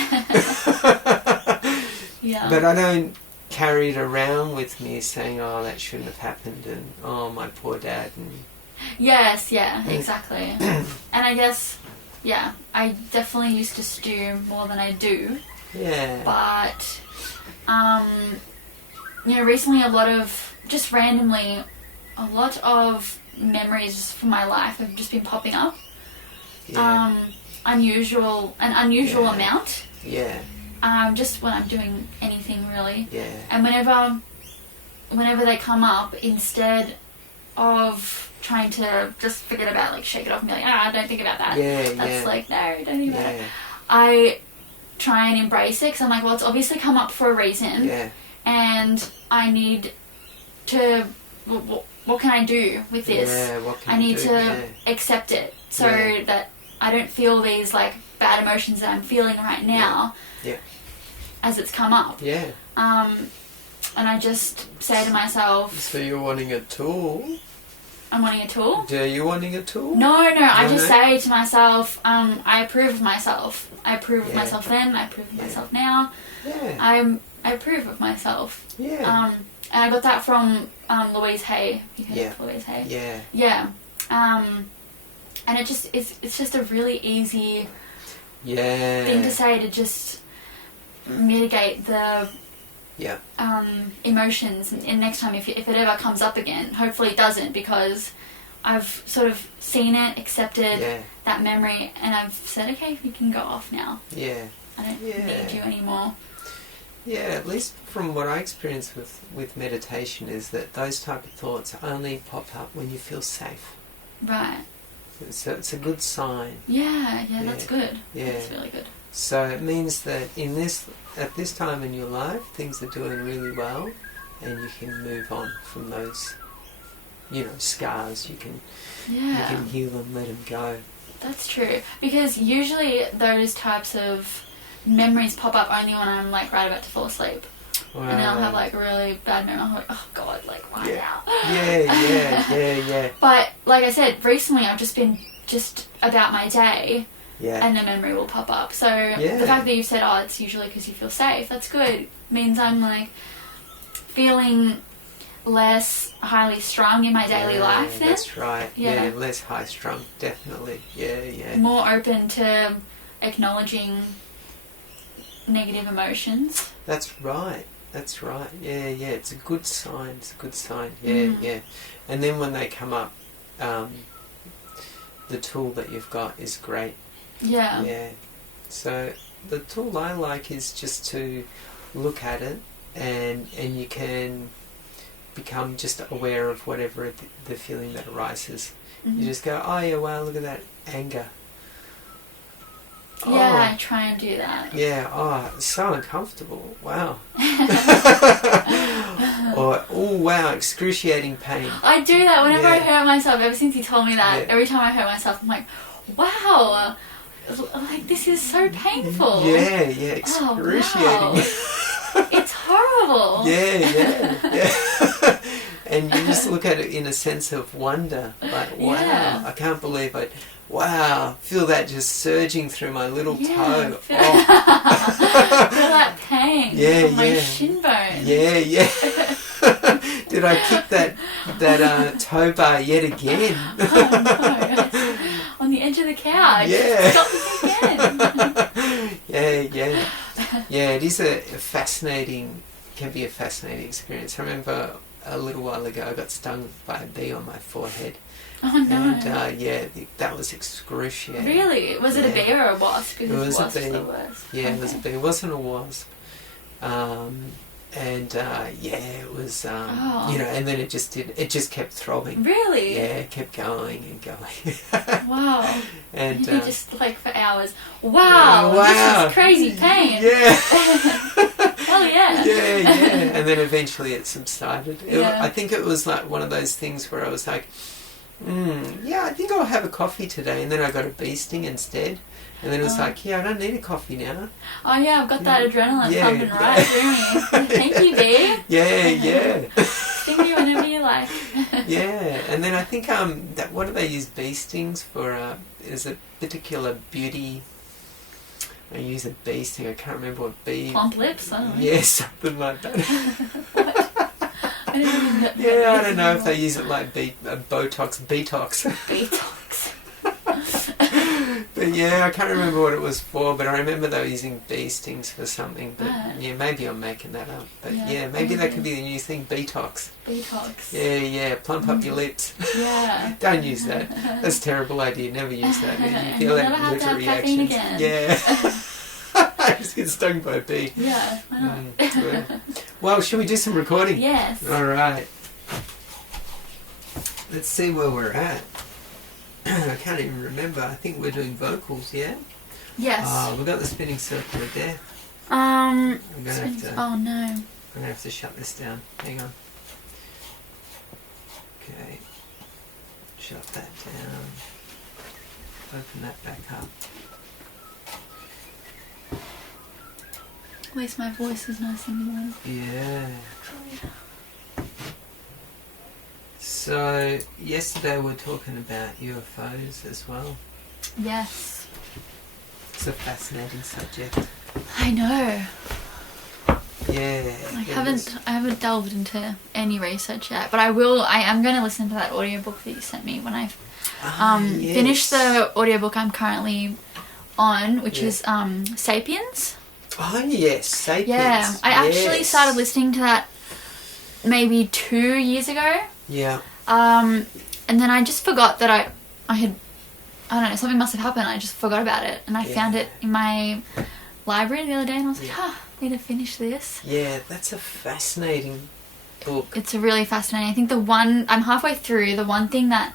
Yeah. But I don't carry it around with me saying, oh, that shouldn't have happened, and oh, my poor dad. And yes, yeah, exactly. And I guess, I definitely used to stew more than I do. Yeah. But, recently a lot of memories from my life have just been popping up. Yeah. An unusual amount. Yeah. Just when I'm doing anything really. Yeah. And whenever they come up, instead of trying to just forget about, like, shake it off and be like, don't think about that. That's like, no, don't think about it. I try and embrace it, because I'm like, well, it's obviously come up for a reason. Yeah. And I need to, what can I do with this? Yeah, what can I need do? to accept it so that I don't feel these, like, bad emotions that I'm feeling right now as it's come up. Yeah. And I just say to myself... So you're wanting a tool? I'm wanting a tool? Are you wanting a tool? No, I just say to myself, I approve of myself. I approve of myself then, I approve of myself now. Yeah. I approve of myself. Yeah. And I got that from Louise Hay. You heard of Louise Hay? Yeah. Yeah. And it's just a really easy thing to say, to just mitigate the Yeah. Emotions, and next time if it ever comes up again, hopefully it doesn't, because I've sort of seen it, accepted that memory, and I've said, okay, you can go off now. Yeah. I don't need you anymore. Yeah, at least from what I experience with meditation is that those type of thoughts only pop up when you feel safe. Right. So it's a good sign. Yeah, that's good. Yeah. That's really good. So it means that at this time in your life, things are doing really well, and you can move on from those, scars. You can heal them, let them go. That's true. Because usually those types of memories pop up only when I'm like right about to fall asleep. Wow. And then I'll have like a really bad memory. I'm like, oh God, like why now? Yeah. But like I said, recently I've just been about my day. Yeah. And the memory will pop up. So the fact that you've said, oh, it's usually because you feel safe, that's good. It means I'm like feeling less highly strung in my daily life then. That's right. Yeah, less high strung, definitely. Yeah. More open to acknowledging negative emotions. That's right. Yeah. It's a good sign. Yeah. And then when they come up, the tool that you've got is great. Yeah. So the tool I like is just to look at it, and you can become just aware of whatever the feeling that arises. Mm-hmm. You just go, oh yeah, wow, look at that anger. Yeah, I try and do that. Yeah, it's so uncomfortable. Wow. Or, oh wow, excruciating pain. I do that whenever I hurt myself. Ever since you told me that, every time I hurt myself, I'm like, wow, like this is so painful. Yeah, excruciating. Oh, wow. It's horrible. Yeah. And you just look at it in a sense of wonder, like, wow, I can't believe it. Wow, feel that just surging through my little toe. Feel that pain on my shin bone. Yeah. Did I kick that toe bar yet again? Oh no, on the edge of the couch. Yeah. Stop it again. Yeah, it is can be a fascinating experience. I remember a little while ago I got stung by a bee on my forehead. Oh no. And that was excruciating. Really? Was it a bee or a wasp? It was a bee. The worst. Yeah, it was a bee. It wasn't a wasp. It was, and then it just kept throbbing. Really? Yeah, it kept going and going. Wow. And you could just, like, for hours, wow, this is crazy pain. Yeah. Oh, yeah. Yeah. And then eventually it subsided. I think it was like one of those things where I was like, I think I'll have a coffee today. And then I got a bee sting instead. And then it was like, I don't need a coffee now. Oh, yeah, I've got that adrenaline pumping right through me. Thank you, bee. Yeah. Sting me whenever you like. Yeah, and then I think what do they use bee stings for? Is a particular beauty. I use a bee sting. I can't remember what bee. Plump lips. I don't know. Yeah, something like that. What? I don't know if they use it like Botox, Betox. Betox. But I can't remember what it was for, but I remember they were using bee stings for something, but maybe I'm making that up. But maybe that could be the new thing, Betox. Betox. Yeah, plump up your lips. Yeah. Don't use that. That's a terrible idea, never use that. You feel that litter reactions. Again. Yeah. I just get stung by a bee. Yeah, why not? Well, should we do some recording? Yes. Alright. Let's see where we're at. I can't even remember. I think we're doing vocals, yeah? Yes. We've got the spinning circle of death. I'm gonna have to, oh no. I'm going to have to shut this down. Hang on. Okay. Shut that down. Open that back up. At least my voice is nice and warm. Yeah. So, yesterday we were talking about UFOs as well. Yes. It's a fascinating subject. I know. Yeah. I haven't delved into any research yet, but I am going to listen to that audiobook that you sent me when I finish the audiobook I'm currently on, which is Sapiens. Oh, yes, Sapiens. Yeah, I actually started listening to that maybe 2 years ago. Yeah. And then I just forgot that I had, I don't know, something must have happened. I just forgot about it. And I found it in my library the other day and I was like, I need to finish this. Yeah, that's a fascinating book. It's really fascinating. I think I'm halfway through, the one thing that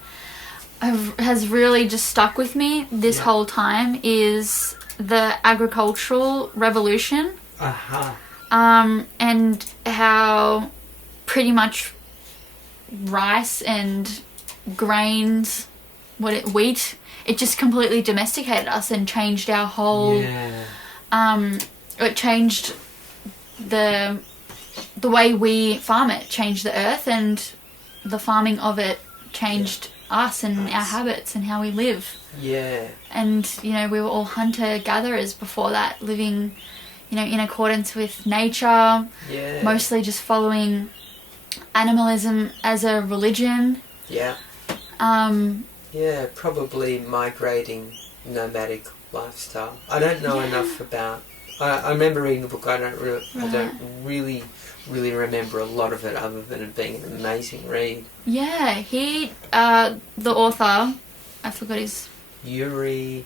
has really just stuck with me this whole time is the agricultural revolution. And how pretty much rice and grains, wheat, it just completely domesticated us and changed our whole it changed the way we farm it, changed the earth, and the farming of it changed us and our habits and how we live. Yeah. And, you know, we were all hunter-gatherers before that, living, you know, in accordance with nature. Yeah. Mostly just following animalism as a religion. Yeah. Probably migrating nomadic lifestyle. I don't know enough about... I remember reading the book. I don't really remember a lot of it other than it being an amazing read. Yeah, he, the author, I forgot his... Yuval.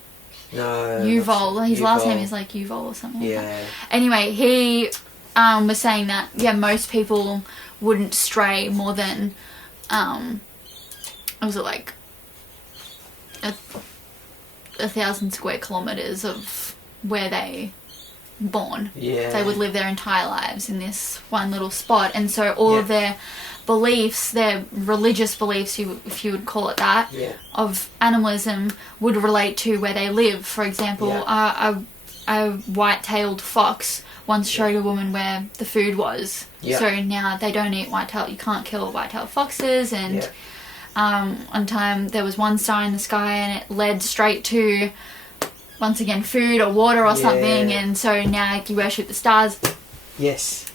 His last name is like Yuval or something like that. Anyway, he was saying that, most people wouldn't stray more than, was it like 1,000 square kilometres of where they born. Yeah. They would live their entire lives in this one little spot, and so all of their beliefs, their religious beliefs, if you would call it that, of animalism would relate to where they live. For example, a white-tailed fox once showed a woman where the food was. So now they don't eat you can't kill white-tailed foxes, and one time there was one star in the sky and it led straight to, once again, food or water or something, and so now you worship the stars. Yes.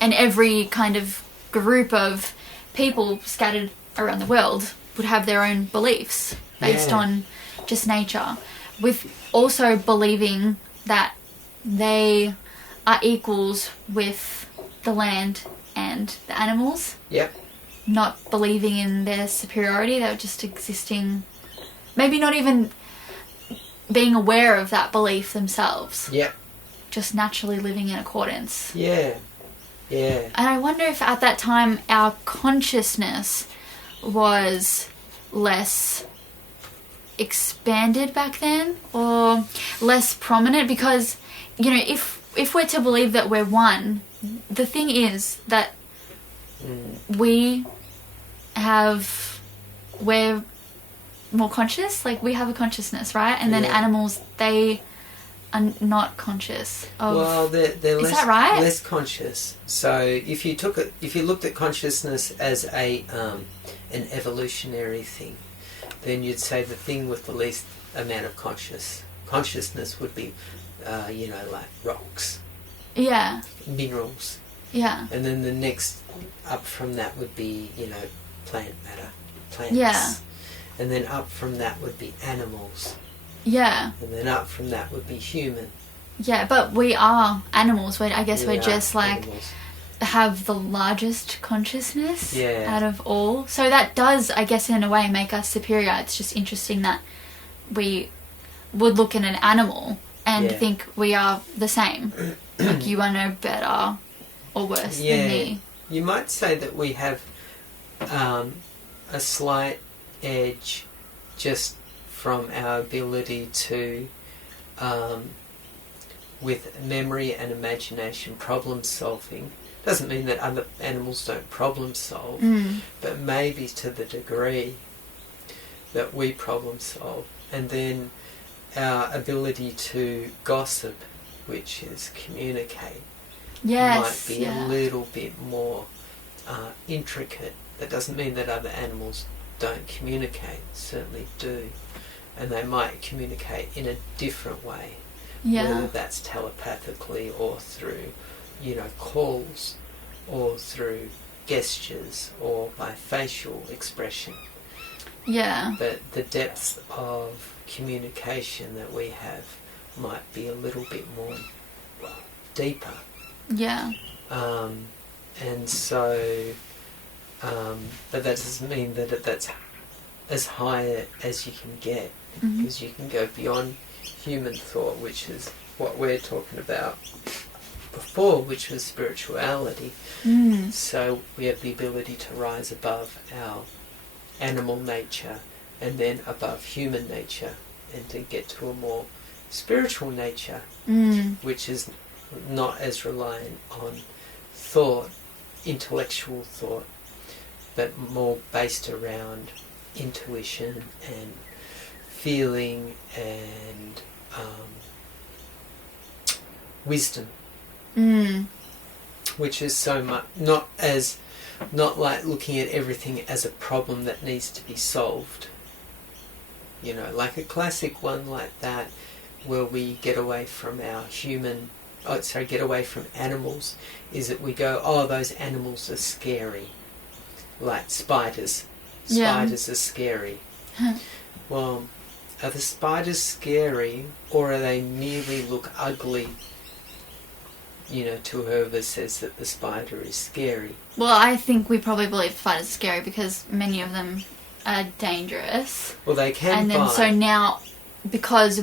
And every kind of group of people scattered around the world would have their own beliefs based on just nature, with also believing that they are equals with the land and the animals. Yep. Not believing in their superiority. They were just existing, maybe not even being aware of that belief themselves. Yep. Just naturally living in accordance. Yeah. Yeah. And I wonder if at that time our consciousness was less expanded back then, or less prominent, because, you know, if we're to believe that we're one, the thing is that we're more conscious, like we have a consciousness, right? And then animals, they are not conscious of... Well, they're less, is that right? Less conscious. So if you looked at consciousness as an evolutionary thing, then you'd say the thing with the least amount of consciousness would be, like rocks. Yeah. Minerals. Yeah. And then the next up from that would be, plant matter, plants. Yeah. And then up from that would be animals. Yeah. And then up from that would be human. Yeah, but we are animals. I guess we're just like animals. Have the largest consciousness out of all. So that does, I guess, in a way make us superior. It's just interesting that we would look at an animal and think we are the same. Like you are no better or worse than me. You might say that we have a slight edge just from our ability to, with memory and imagination, problem solving. Doesn't mean that other animals don't problem solve, but maybe to the degree that we problem solve. And then our ability to gossip, which is communicate, might be a little bit more intricate. That doesn't mean that other animals don't communicate, certainly do. And they might communicate in a different way, whether that's telepathically or through, calls, or through gestures, or by facial expression. Yeah. But the depth of communication that we have might be a little bit more deeper. Yeah. And so, but that doesn't mean that that's as high as you can get, because you can go beyond human thought, which is what we're talking about before, which was spirituality. So we have the ability to rise above our animal nature and then above human nature, and to get to a more spiritual nature, which is not as reliant on thought, intellectual thought, but more based around intuition and feeling and wisdom, which is so much not like looking at everything as a problem that needs to be solved. You know, like a classic one like that, where we get away from get away from animals, is that we go, oh, those animals are scary. Like spiders. Spiders are scary. Well, are the spiders scary, or are they merely look ugly, you know, to whoever says that the spider is scary? Well, I think we probably believe spiders are scary because many of them are dangerous. Well, they can And then bite. so now, because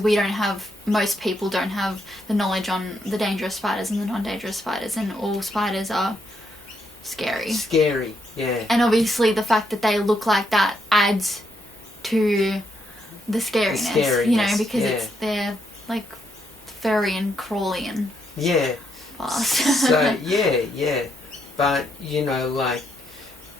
most people don't have the knowledge on the dangerous spiders and the non-dangerous spiders, and all spiders are scary. Scary, yeah. And obviously the fact that they look like that adds to the scariness, you know, because they're like furry and crawly and fast. So, yeah. But, you know, like,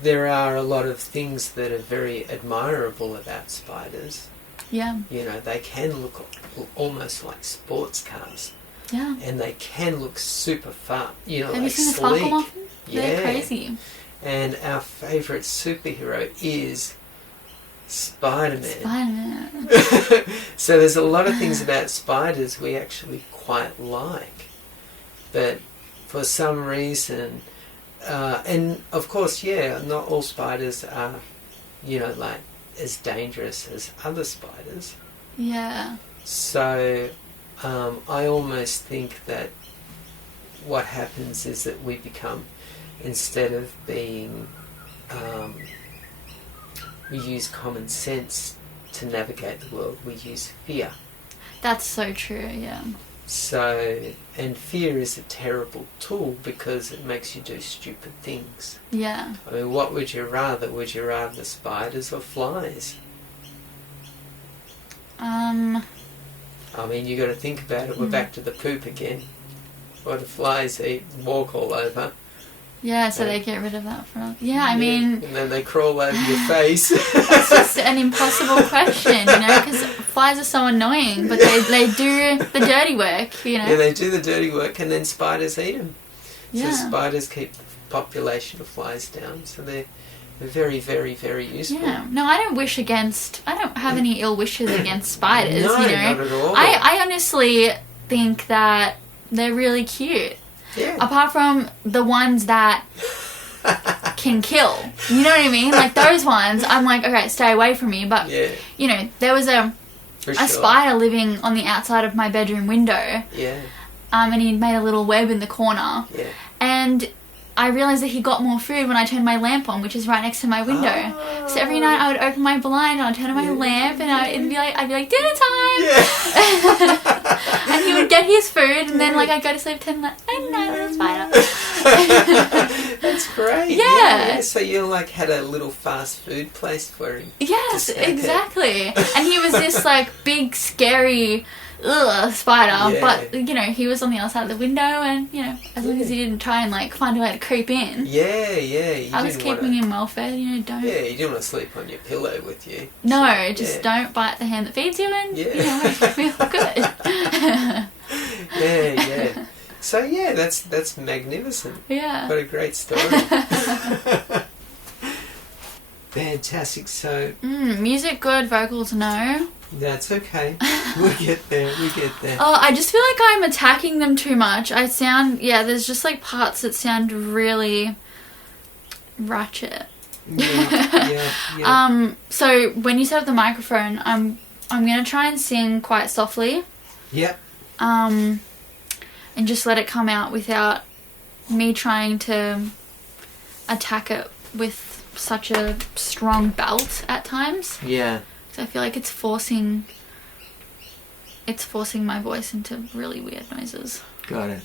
there are a lot of things that are very admirable about spiders. Yeah. You know, they can look almost like sports cars. Yeah. And they can look super fast, you know, Have like you seen sleek. the Sparkle Muffin? Yeah. They're crazy. And our favourite superhero is Spider-Man. So there's a lot of things about spiders we actually quite like. But for some reason, and of course, not all spiders are, you know, like as dangerous as other spiders. Yeah. So I almost think that what happens is that we become, instead of being, we use common sense to navigate the world, we use fear. That's so true, yeah. So, and fear is a terrible tool because it makes you do stupid things. Yeah. I mean, what would you rather? Would you rather spiders or flies? I mean, you got to think about it. We're back to the poop again. What do flies eat? Walk all over. Yeah, so they get rid of that from... Yeah, I mean... And then they crawl over your face. It's just an impossible question, you know, because flies are so annoying, but they do the dirty work, you know. Yeah, they do the dirty work, and then spiders eat them. Yeah. So spiders keep the population of flies down, so they're very, very, very useful. Yeah. No, I don't have any ill wishes against spiders, No, you know. not at all. I honestly think that they're really cute. Yeah. Apart from the ones that can kill. You know what I mean? Like those ones, I'm like, okay, stay away from me. But, you know, there was a spider living on the outside of my bedroom window. Yeah. And he'd made a little web in the corner. Yeah. And I realised that he got more food when I turned my lamp on, which is right next to my window. Oh. So every night I would open my blind and I'd turn on my lamp and I'd be like, dinner time! Yeah. And he would get his food and then like I'd go to sleep 10 like, night night little spider. That's great. Yeah. So you like had a little fast food place for him. Yes, exactly. And he was this like big scary spider, but you know, he was on the other side of the window and, you know, as long as he didn't try and like find a way to creep in. Yeah. I was keeping him well fed, you know, don't... Yeah, you didn't want to sleep on your pillow with you. No, so, just don't bite the hand that feeds you and, you know, feel good. Yeah. So yeah, that's magnificent. Yeah. What a great story. Fantastic. So music good, vocals no. That's okay. We'll get there. Oh, I just feel like I'm attacking them too much. There's just like parts that sound really ratchet. Yeah. So when you set up the microphone, I'm gonna try and sing quite softly. Yep. and just let it come out without me trying to attack it with such a strong belt at times. Yeah. So I feel like it's forcing my voice into really weird noises. Got it.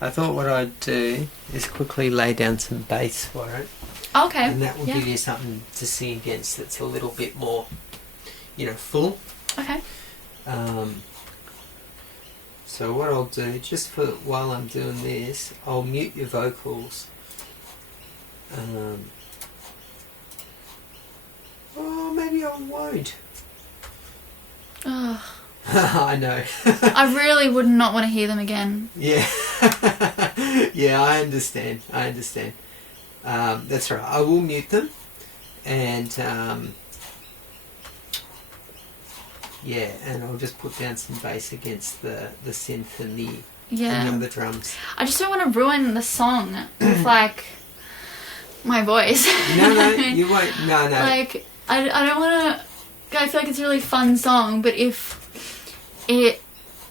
I thought what I'd do is quickly lay down some bass for it. Okay. And that will give you something to sing against that's a little bit more, full. Okay. So what I'll do, just for while I'm doing this, I'll mute your vocals. Maybe I won't. Ugh. I know. I really would not want to hear them again. Yeah. Yeah, I understand. That's right. I will mute them. And, and I'll just put down some bass against the synth and the other drums. I just don't want to ruin the song with, my voice. No, you won't. No. I don't want to... I feel like it's a really fun song, but if it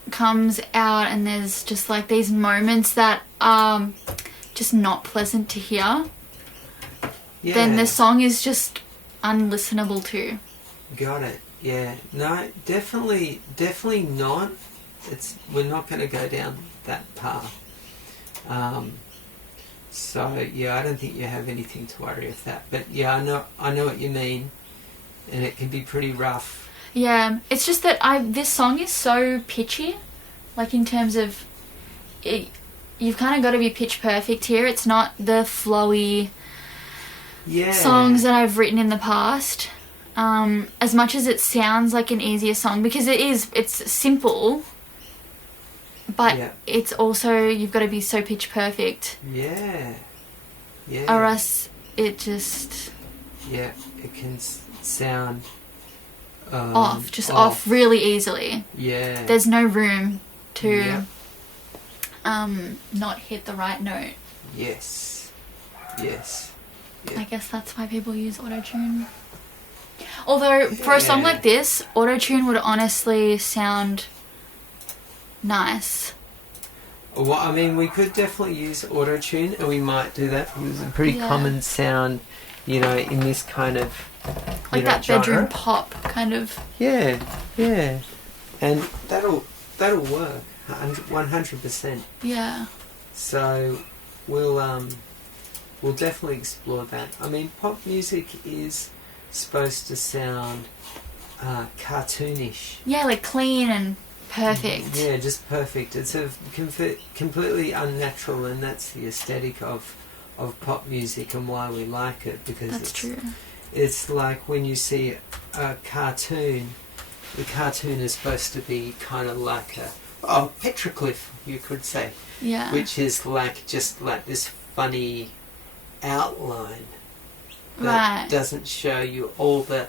comes out and there's just, these moments that are just not pleasant to hear, then the song is just unlistenable too. Got it. Yeah. No, definitely not. We're not going to go down that path. So, I don't think you have anything to worry with that. But, I know what you mean. And it can be pretty rough. Yeah. It's just that this song is so pitchy. In terms of... you've kind of got to be pitch perfect here. It's not the flowy songs that I've written in the past. As much as it sounds like an easier song. Because it's simple... But it's also, you've got to be so pitch perfect. Yeah. Or else it just... Yeah, it can sound... off really easily. Yeah. There's no room to not hit the right note. Yes. I guess that's why people use auto-tune. Although, for a song like this, auto-tune would honestly sound... nice. Well, I mean, we could definitely use auto-tune, and we might do that because it's a pretty common sound, in this kind of that genre. bedroom pop kind of. Yeah, and that'll work 100%. Yeah. So we'll definitely explore that. I mean, pop music is supposed to sound cartoonish. Yeah, clean and perfect. Yeah, just perfect. It's completely unnatural, and that's the aesthetic of pop music and why we like it, because that's true. It's like when you see a cartoon, the cartoon is supposed to be kind of like a petroglyph, you could say. Yeah. Which is just this funny outline that doesn't show you all the,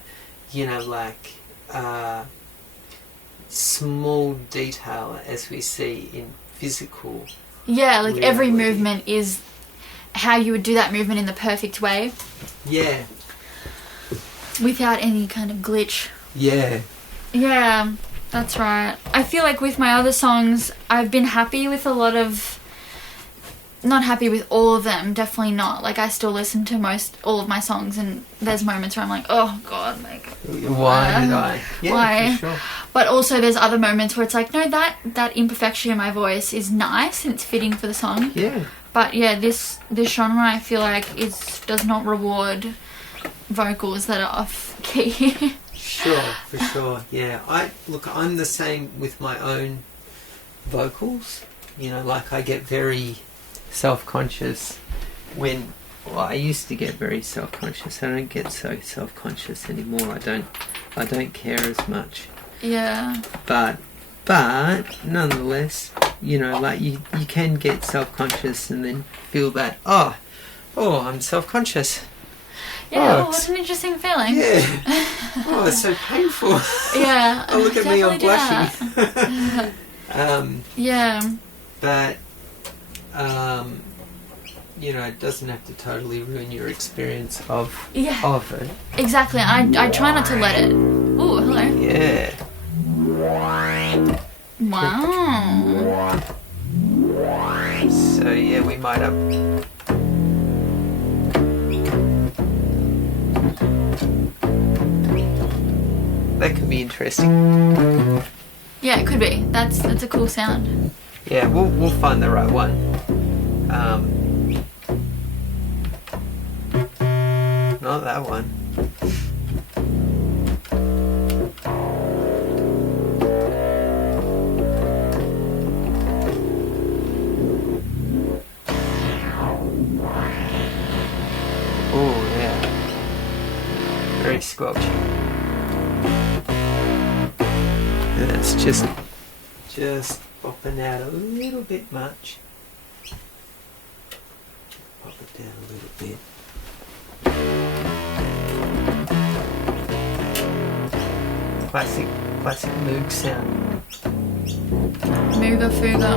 small detail as we see in physical. Yeah, every movement is how you would do that movement in the perfect way. Yeah. Without any kind of glitch. Yeah. Yeah, that's right. I feel like with my other songs, I've been happy with a lot of... Not happy with all of them, definitely not. I still listen to all of my songs, and there's moments where I'm like, oh God, why did I? Yeah, why? For sure. But also there's other moments where it's no, that imperfection in my voice is nice and it's fitting for the song. Yeah. But this genre, I feel like does not reward vocals that are off key. Sure, for sure. Yeah. I'm the same with my own vocals. I get very self-conscious when... Well, I used to get very self-conscious. I don't get so self-conscious anymore. I don't care as much. Yeah. But nonetheless, you can get self-conscious and then feel that, oh, I'm self-conscious. Yeah, what an interesting feeling. Yeah. Oh, it's so painful. Yeah. Oh, look at me, I'm blushing. Yeah. But, it doesn't have to totally ruin your experience of it. Exactly. I try not to let it. Ooh, hello. Yeah. Wow. So yeah, we might have. That could be interesting. Yeah, it could be. That's a cool sound. Yeah, we'll find the right one. Not that one. Oh yeah, very squelchy. And it's just popping out a little bit much. Pop it down a little bit. Classic Moog sound. Mooga Fuga.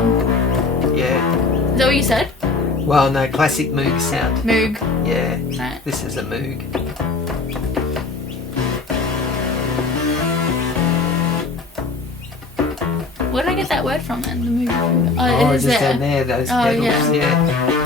Yeah. Is that what you said? Well, no, classic Moog sound. Moog. Yeah. Right. This is a Moog. Where did I get that word from then? The Mooga Fuga. Oh, it is just there. down there, those Oh, pedals. yeah. Yeah.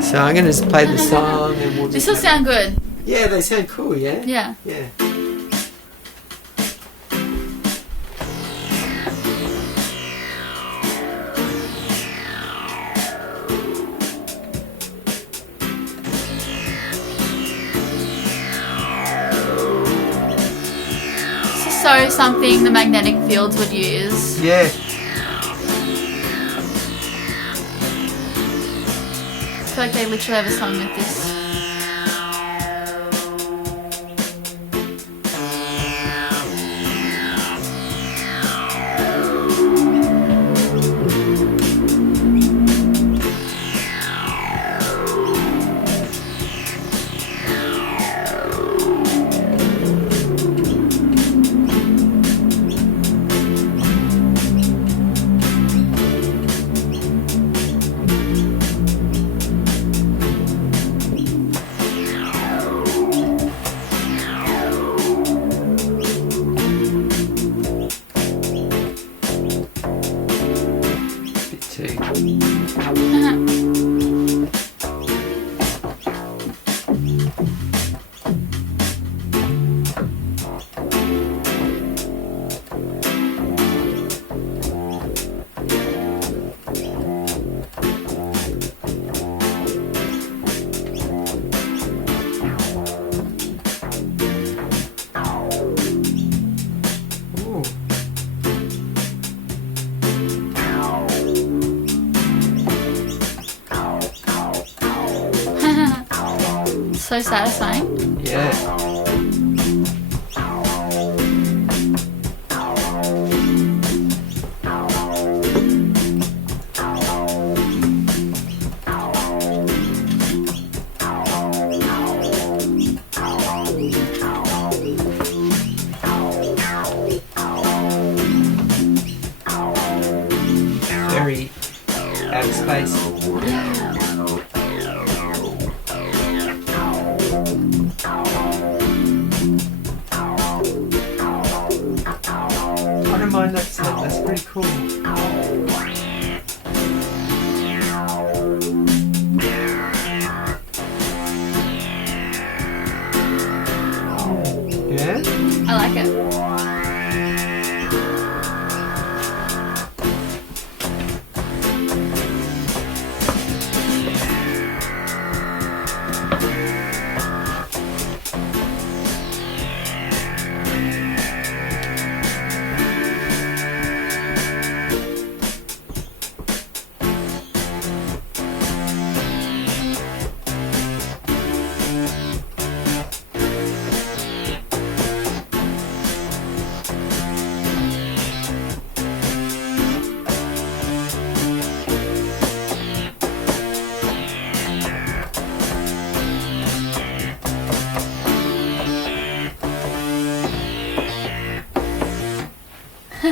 So I'm going to just play the song and we'll This will sound good. Yeah, they sound cool, yeah? Yeah. Yeah. This is so something the magnetic fields would use. Yeah. I feel like they literally have a song with this. So satisfying. Yeah. Very out of space. I don't mind that sound, that's pretty cool. Yeah? I like it.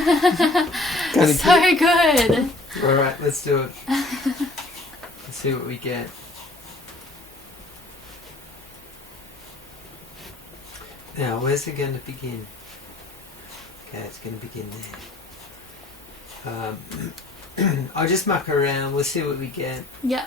So good. All right, let's do it. Let's see what we get. Now, where's it going to begin? Okay, it's going to begin there. I'll just muck around. We'll see what we get. Yeah.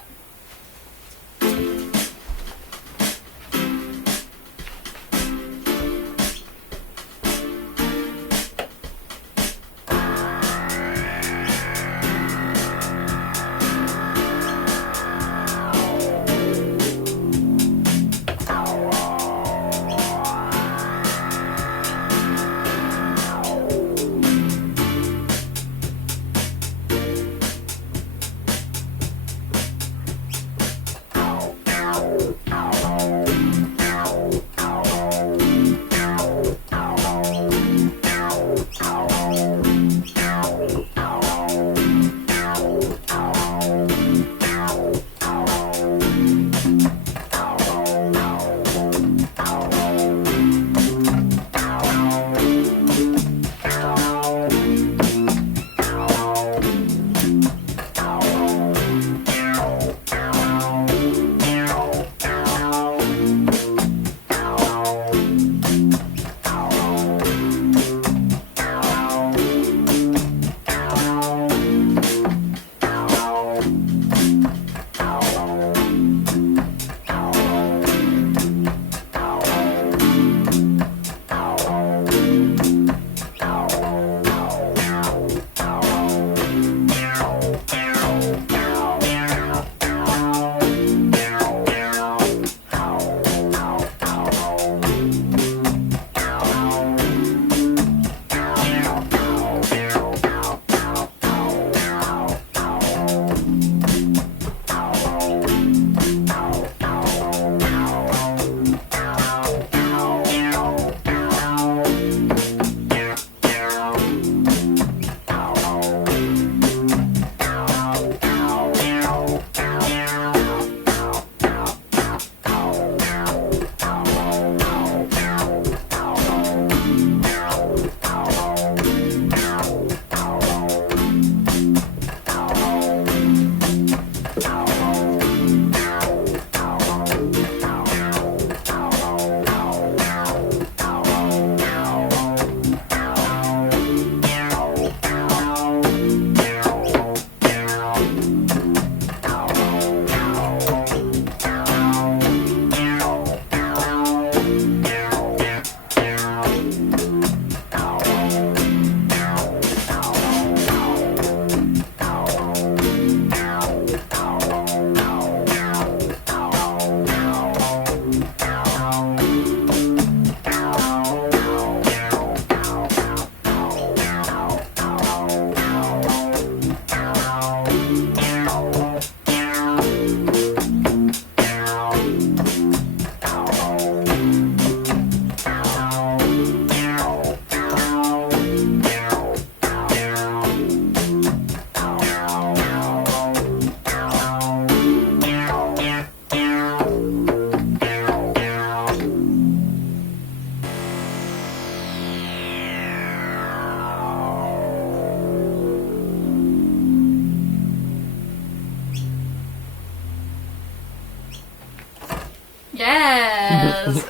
Yes.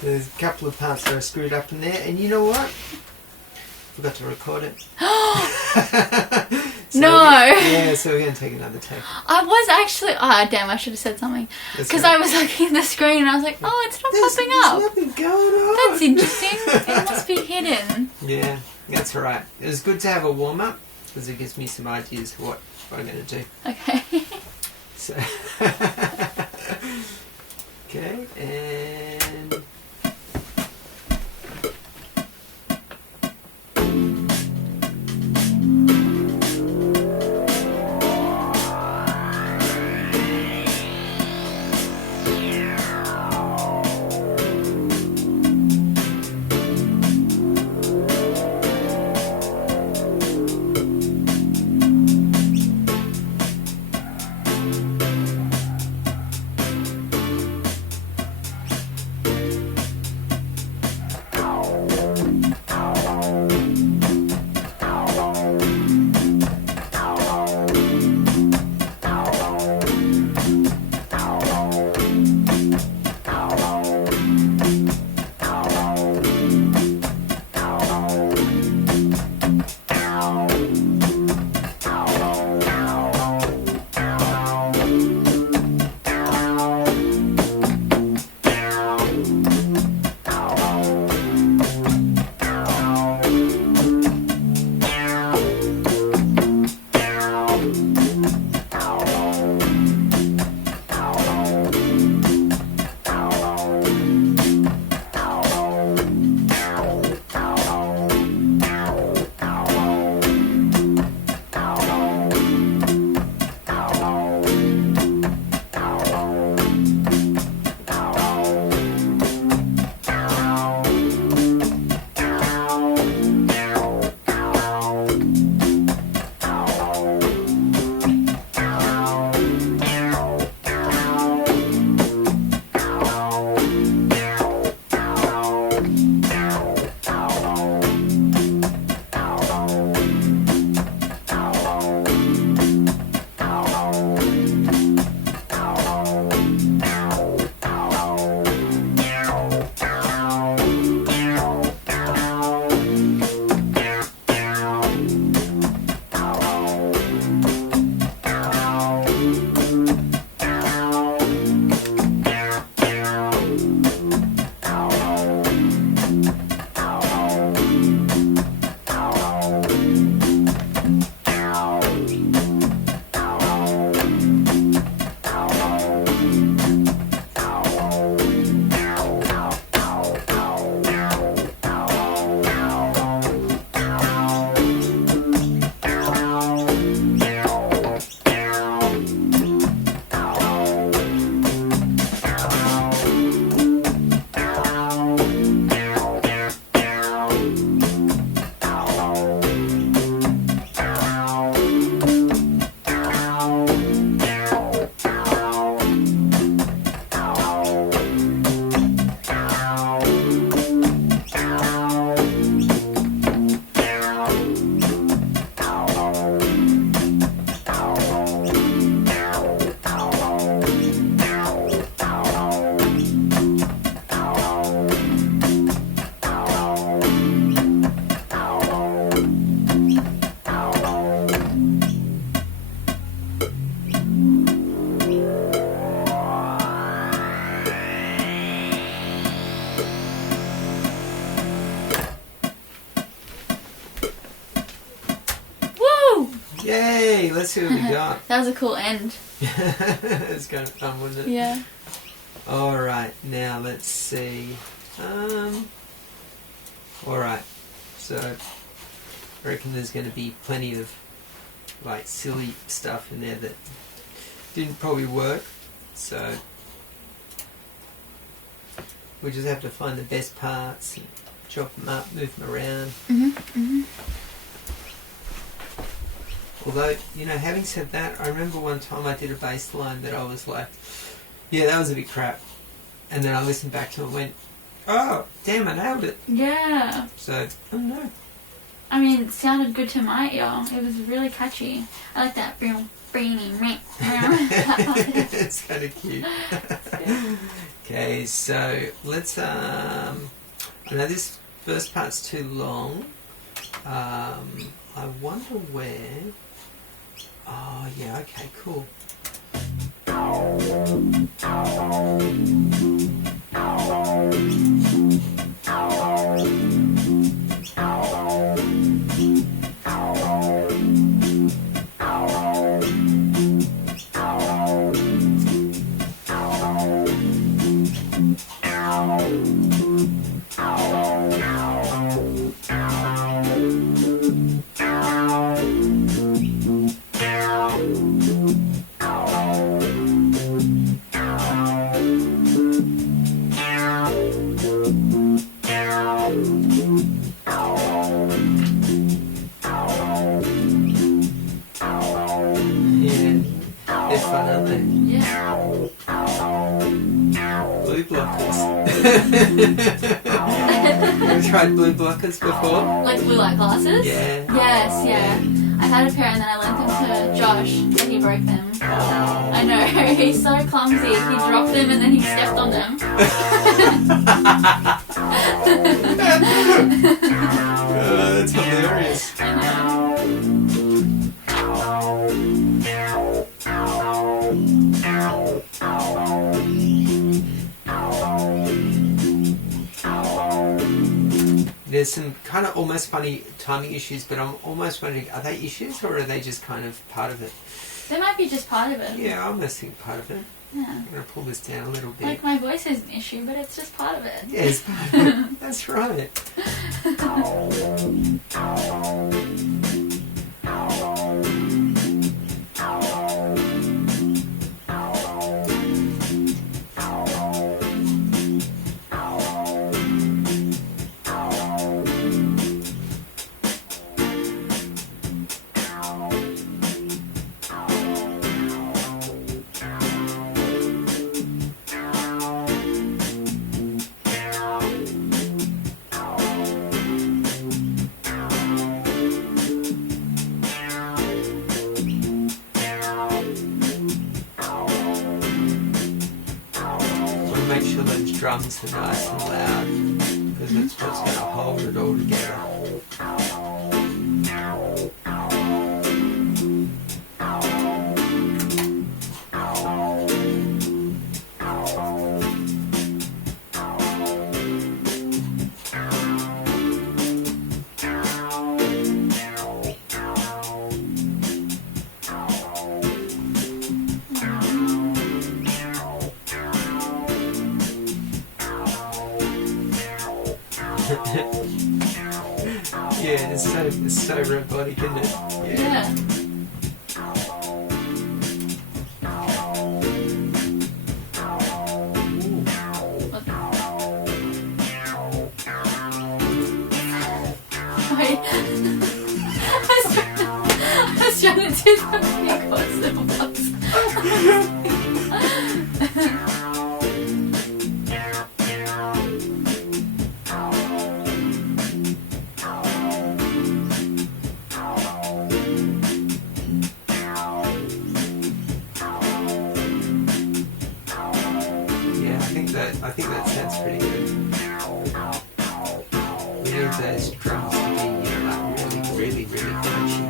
There's a couple of parts that are screwed up in there, and you know what? Forgot to record it. So so we're going to take another take. I was actually... Oh, damn, I should have said something. Because I was looking at the screen and I was like, oh, it's not popping up. There's nothing going on. That's interesting. It must be hidden. Yeah, that's right. It was good to have a warm-up because it gives me some ideas for what I'm going to do. Okay. So... Okay, and... Yay! Let's see what we got. That was a cool end. It's kind of fun, wasn't it? Yeah. Alright, now let's see. Alright, so I reckon there's going to be plenty of like silly stuff in there that didn't probably work, so we just have to find the best parts and chop them up, move them around. Although, you know, having said that, I remember one time I did a bass line that I was like, yeah, that was a bit crap. And then I listened back to it and went, oh, damn, I nailed it. Yeah. So, I don't know. I mean, it sounded good to my ear. It was really catchy. I like that. It's kind of cute. Okay, so let's, I know this first part's too long. I wonder where... Oh, yeah, okay, cool. Have you tried blue blockers before? Like blue light glasses? Yeah. Yes, yeah. I had a pair and then I lent them to Josh and he broke them. Oh. I know, he's so clumsy. He dropped them and then he stepped on them. That's hilarious. I know. There's some kind of almost funny timing issues, but I'm almost wondering, are they issues or are they just kind of part of it? They might be just part of it. Yeah, I almost think part of it. Yeah. I'm going to pull this down a little bit. Like my voice is an issue, but it's just part of it. Yeah, it's part of it. That's right. Make sure those drums are nice and loud, because that's what's going to hold it all together. Yeah, it's so robotic, isn't it? Yeah. Wait. I was trying to do something called Simple Pops. I think that sounds pretty good. We need those drums to be, you know, like really, really, really punchy.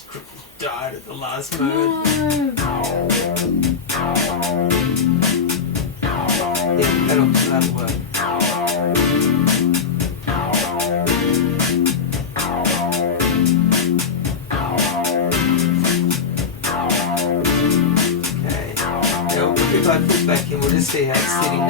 just died at the last moment. Yeah, that'll work. Okay. Now, if I put back in, we'll just see how it's sitting now.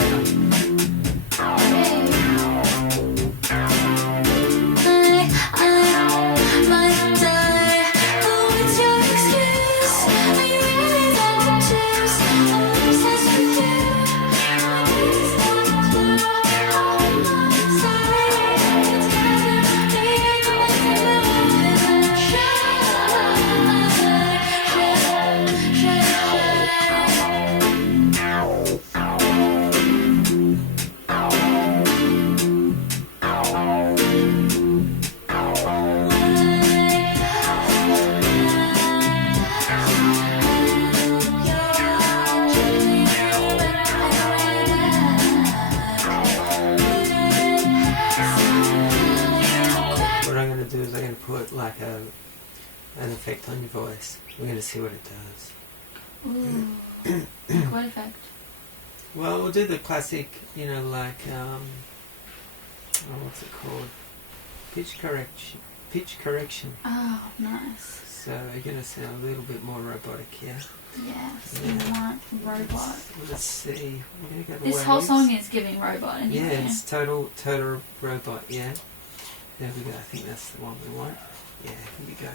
An effect on your voice. We're going to see what it does. Ooh. What effect? Well, we'll do the classic, like, what's it called? Pitch correction. Oh, nice. So we're going to sound a little bit more robotic here. Yes, we want robot. Let's see. We're going to go to this whole song is giving robot. Anyway. Yeah, it's total robot, yeah. There we go. I think that's the one we want. Yeah, here we go.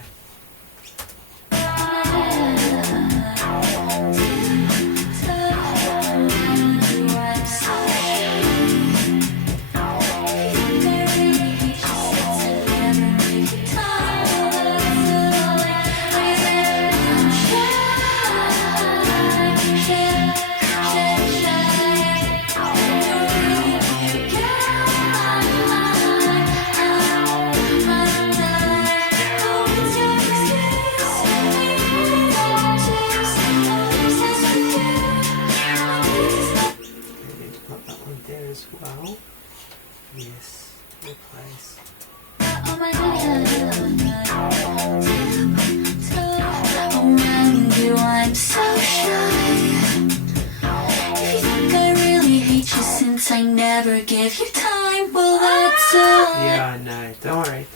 Well, yes, replace. Around you, I'm so shy. If you think I really hate you since I never gave you time, well, that's all. Yeah, I know. Don't worry.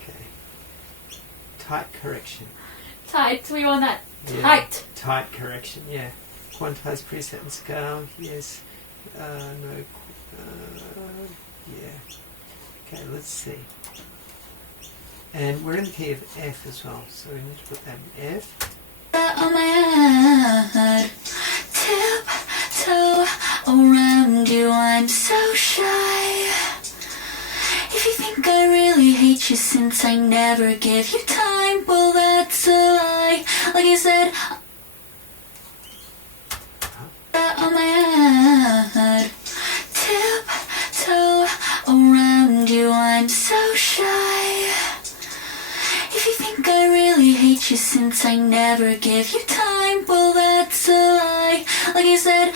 Okay. Tight correction. Tight. We want that. Yeah. Tight. Tight correction. Yeah. Quantized preset and scale. Yes. No. Yeah. Okay, let's see. And we're in the key of F as well, so we need to put that in F. On my head, tiptoe around you, I'm so shy. If you think I really hate you since I never gave you time, well, that's a lie. Like you said. On my head, tiptoe around you, I'm so shy. If you think I really hate you since I never gave you time, well, that's a lie. Like you said,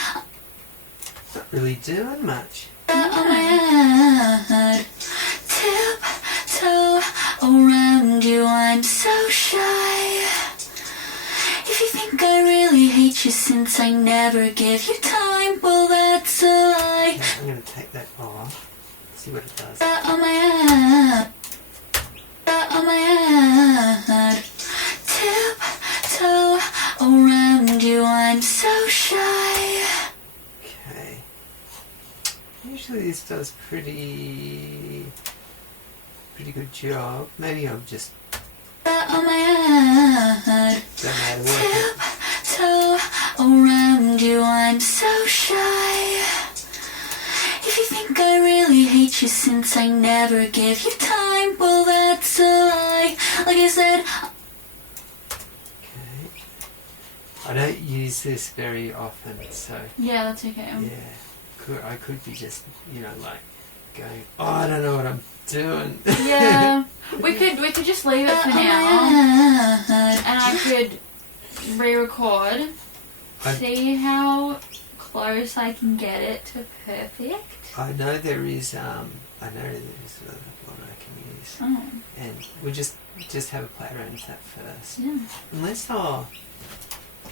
not really doing much. On my head, tiptoe around you, I'm so shy. If you think I really hate you since I never gave you time, well, that's a lie. I'm going to take that off, see what it does. On my head, tiptoe around you, I'm so shy. Okay. Usually this does pretty good job. Maybe I'm just on my head, tiptoe around you, I'm so shy. If you think I really hate you since I never gave you time, well, that's a lie. Like I said. Okay. I don't use this very often, so. Yeah, that's okay. Yeah. I could be just, like going, I don't know what I'm doing. Yeah. we could just leave it for now. And I could re-record. See how close I can get it to perfect. I know there is one I can use. Oh. And we'll just have a play around with that first. Yeah. Unless, I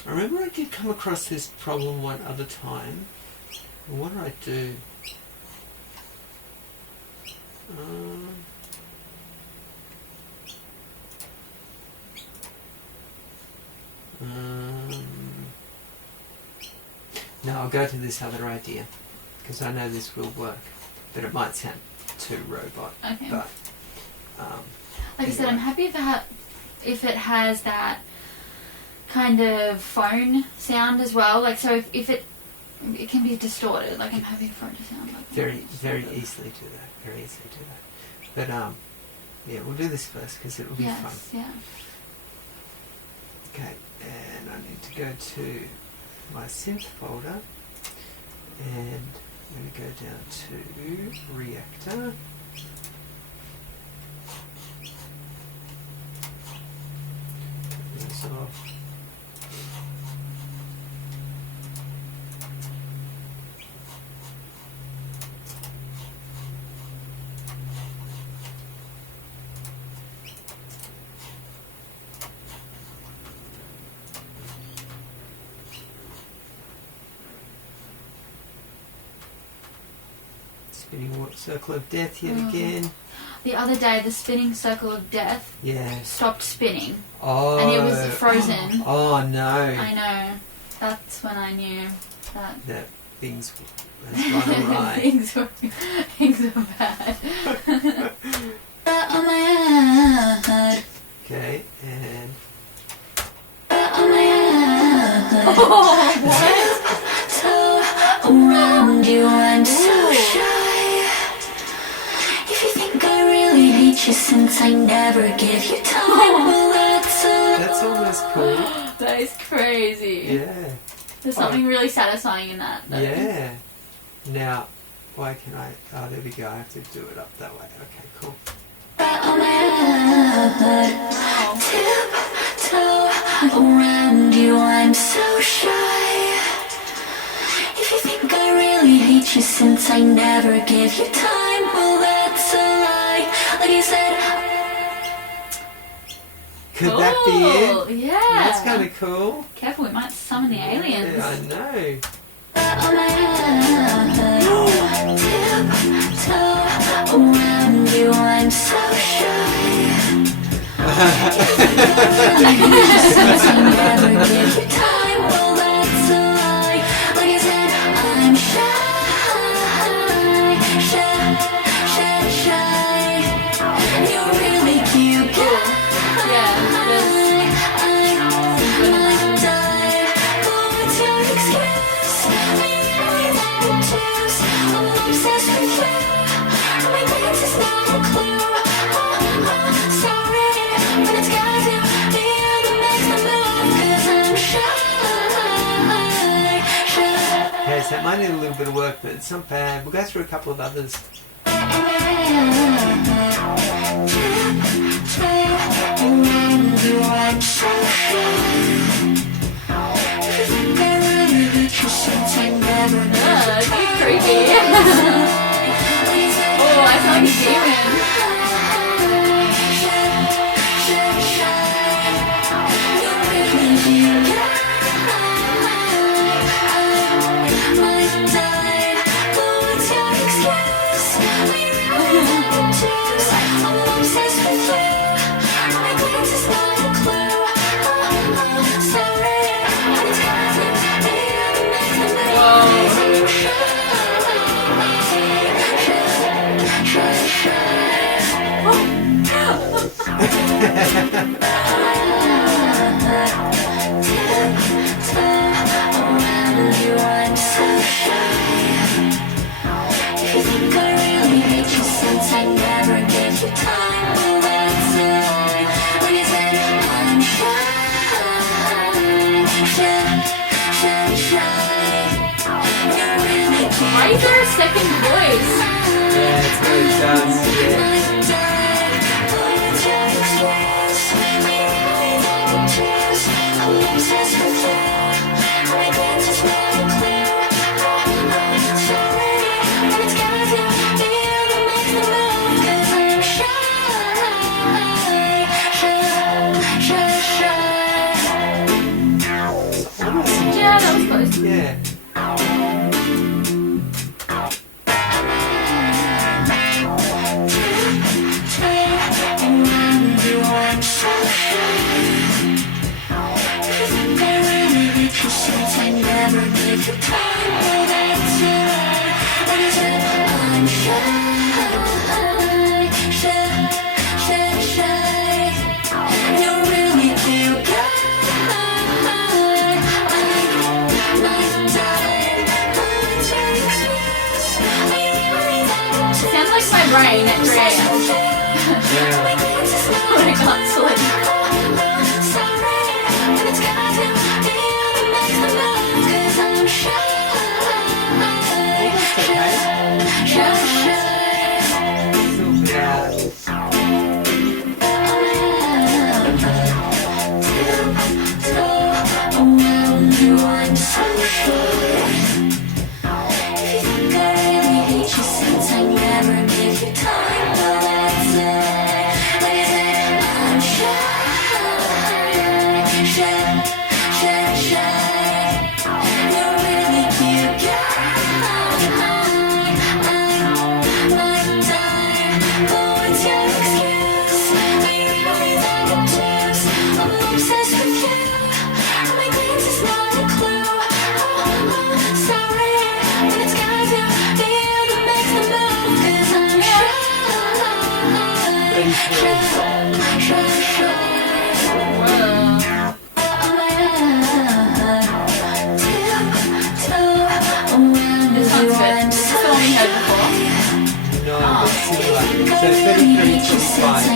remember I did come across this problem one other time. What did I do? No, I'll go to this other idea because I know this will work, but it might sound too robot. Okay. But like I said, I'm happy if it has that kind of phone sound as well. Like, so if it can be distorted. Like, I'm happy for it to sound like very easily do that. Very easily do that. But yeah, we'll do this first because it will be fun. Yeah. Okay, and I need to go to my synth folder, and I'm going to go down to reactor. This off. Spinning circle of death yet again. The other day, the spinning circle of death stopped spinning. Oh. And it was frozen. Oh no. I know. That's when I knew that things has gone awry. things were bad. Okay, and... Oh, what? Around you, I'm so shy. If you think I really hate you since I never give you time, well, That's almost cool. That is crazy. Yeah. There's something really satisfying in that, though. Yeah. Now, why can I... Oh, there we go. I have to do it up that way. Okay, cool. Tiptoe around you, I'm so shy. If you think I really hate you since I never give you time, well, that's a lie. Like you said... Could that be it? Yeah. That's kind of cool. Careful, we might summon the aliens. Yeah, I know. Tiptoe around you, I'm so shy. Since I never give you time, well, that's a lie. Like I said, I'm shy. You're really cute, girl. Yeah, Yes, that might need a little bit of work, but it's not bad. We'll go through a couple of others. That's creepy. Oh, I saw you demon. Why is there a second voice? Yeah, it's what it does. brain at 3 a.m. Yeah. I can't sleep. So 33 to 5.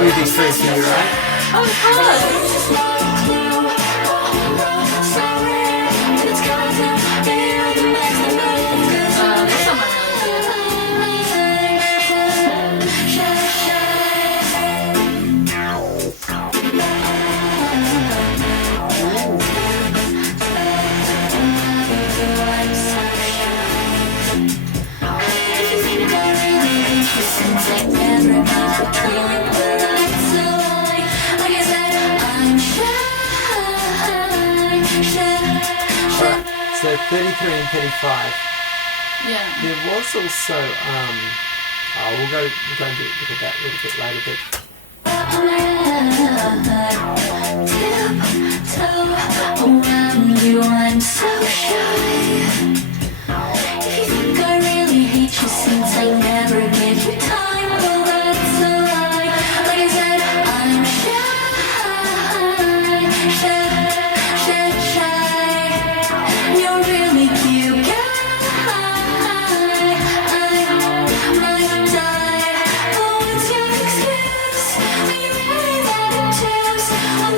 Really freaking you, right? Oh, So 33 and 35. yeah. There was also we'll go and look at that a little bit later, Tiptoe around you, I'm so shy. If you think I really hate you since I never give you time, well that's a lie. Like I said, I'm shy. You're really cute guy. I might die. Oh, what's your excuse? Are you really that obtuse? I'm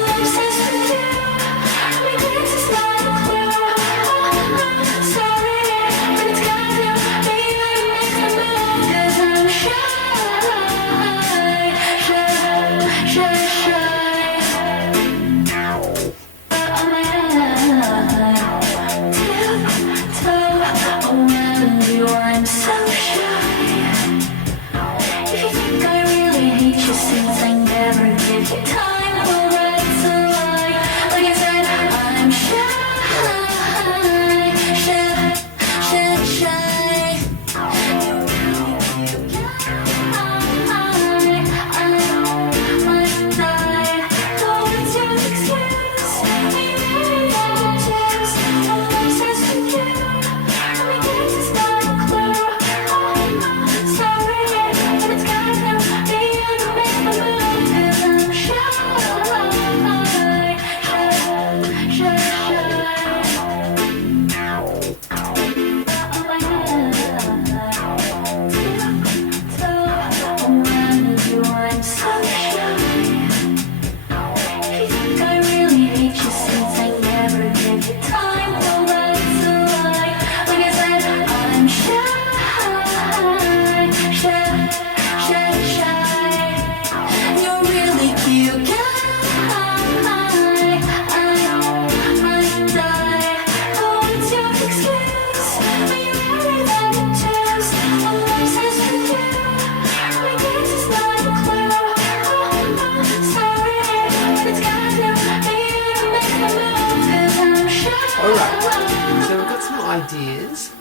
ideas.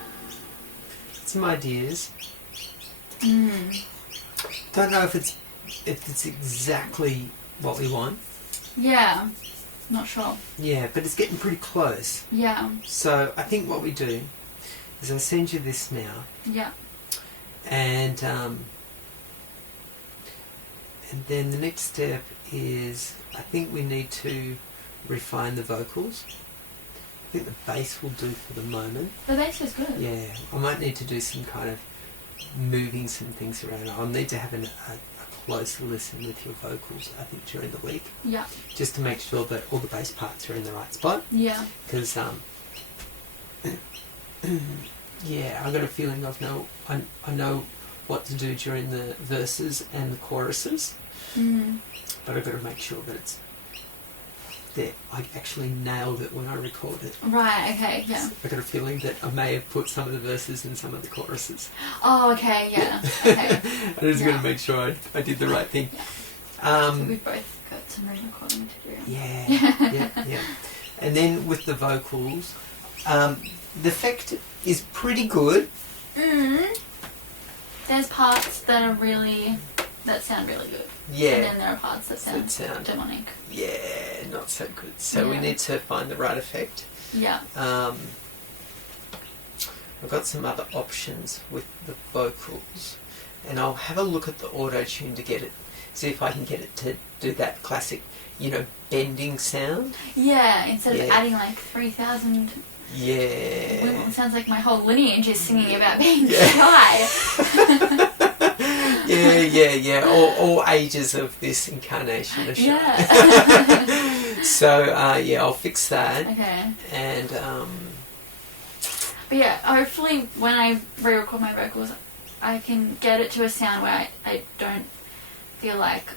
Don't know if it's exactly what we want. Yeah. Not sure. Yeah, but it's getting pretty close. Yeah. So I think what we do is I send you this now. Yeah. And then the next step is I think we need to refine the vocals. I think the bass will do for the moment. The bass is good. Yeah, I might need to do some kind of moving some things around. I'll need to have a closer listen with your vocals, I think, during the week. Yeah. Just to make sure that all the bass parts are in the right spot. Yeah. Because, yeah, I've got a feeling I know what to do during the verses and the choruses. But I've got to make sure that I actually nailed it when I record it. Right, okay, yeah. I've got a feeling that I may have put some of the verses in some of the choruses. Oh, okay, yeah. Okay. I just got to make sure I did the right thing. Yeah. So we've both got some re-recording to do. Yeah. And then with the vocals, the effect is pretty good. There's parts that sound really good. Yeah. And then there are parts that sound demonic. Yeah, not so good. So we need to find the right effect. Yeah. I've got some other options with the vocals, and I'll have a look at the auto-tune to see if I can get it to do that classic, bending sound. Yeah, instead of adding like 3,000... Yeah. Well, it sounds like my whole lineage is singing about being shy. Yeah. All ages of this incarnation are shy. Yeah. So, I'll fix that. Okay. And, But yeah, hopefully when I re-record my vocals, I can get it to a sound where I don't feel like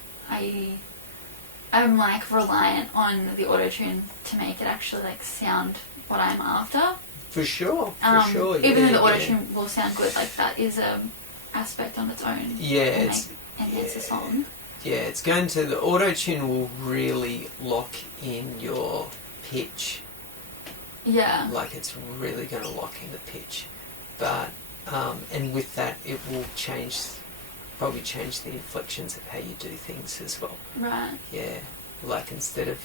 I'm like reliant on the auto-tune to make it actually like sound what I'm after. For sure. Even though the auto-tune will sound good, like that is a aspect on its own. Yeah, enhance the song. Yeah, the auto-tune will really lock in your pitch. Yeah. Like it's really going to lock in the pitch. But, and with that it will probably change the inflections of how you do things as well. Right. Yeah, like instead of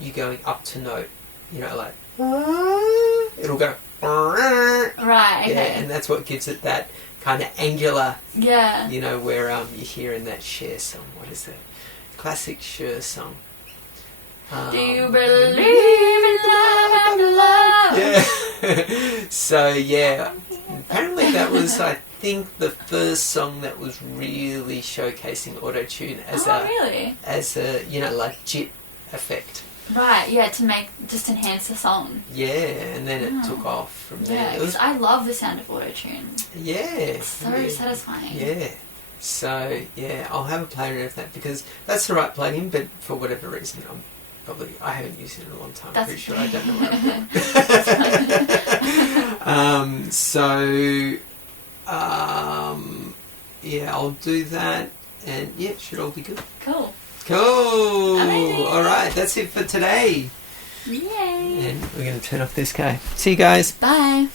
you going up to note, like, it'll go, right, okay. Yeah, and that's what gives it that kind of angular, yeah, where you hear in that Cher song. What is it? Classic Cher song. Do you believe in love after love? Yeah. So yeah, apparently that was, I think, the first song that was really showcasing auto-tune as a like jit effect. Right, yeah, to enhance the song. Yeah, and then it took off from there. Yeah, because I love the sound of auto-tune. Yeah. It's so satisfying. Yeah. So, yeah, I'll have a play around with that because that's the right plugin, but for whatever reason, I haven't used it in a long time. I'm pretty sure I don't know what I'm doing. I'll do that, and yeah, it should all be good. Cool. Amazing. All right, that's it for today. Yay. And we're going to turn off this guy. See you guys. Bye.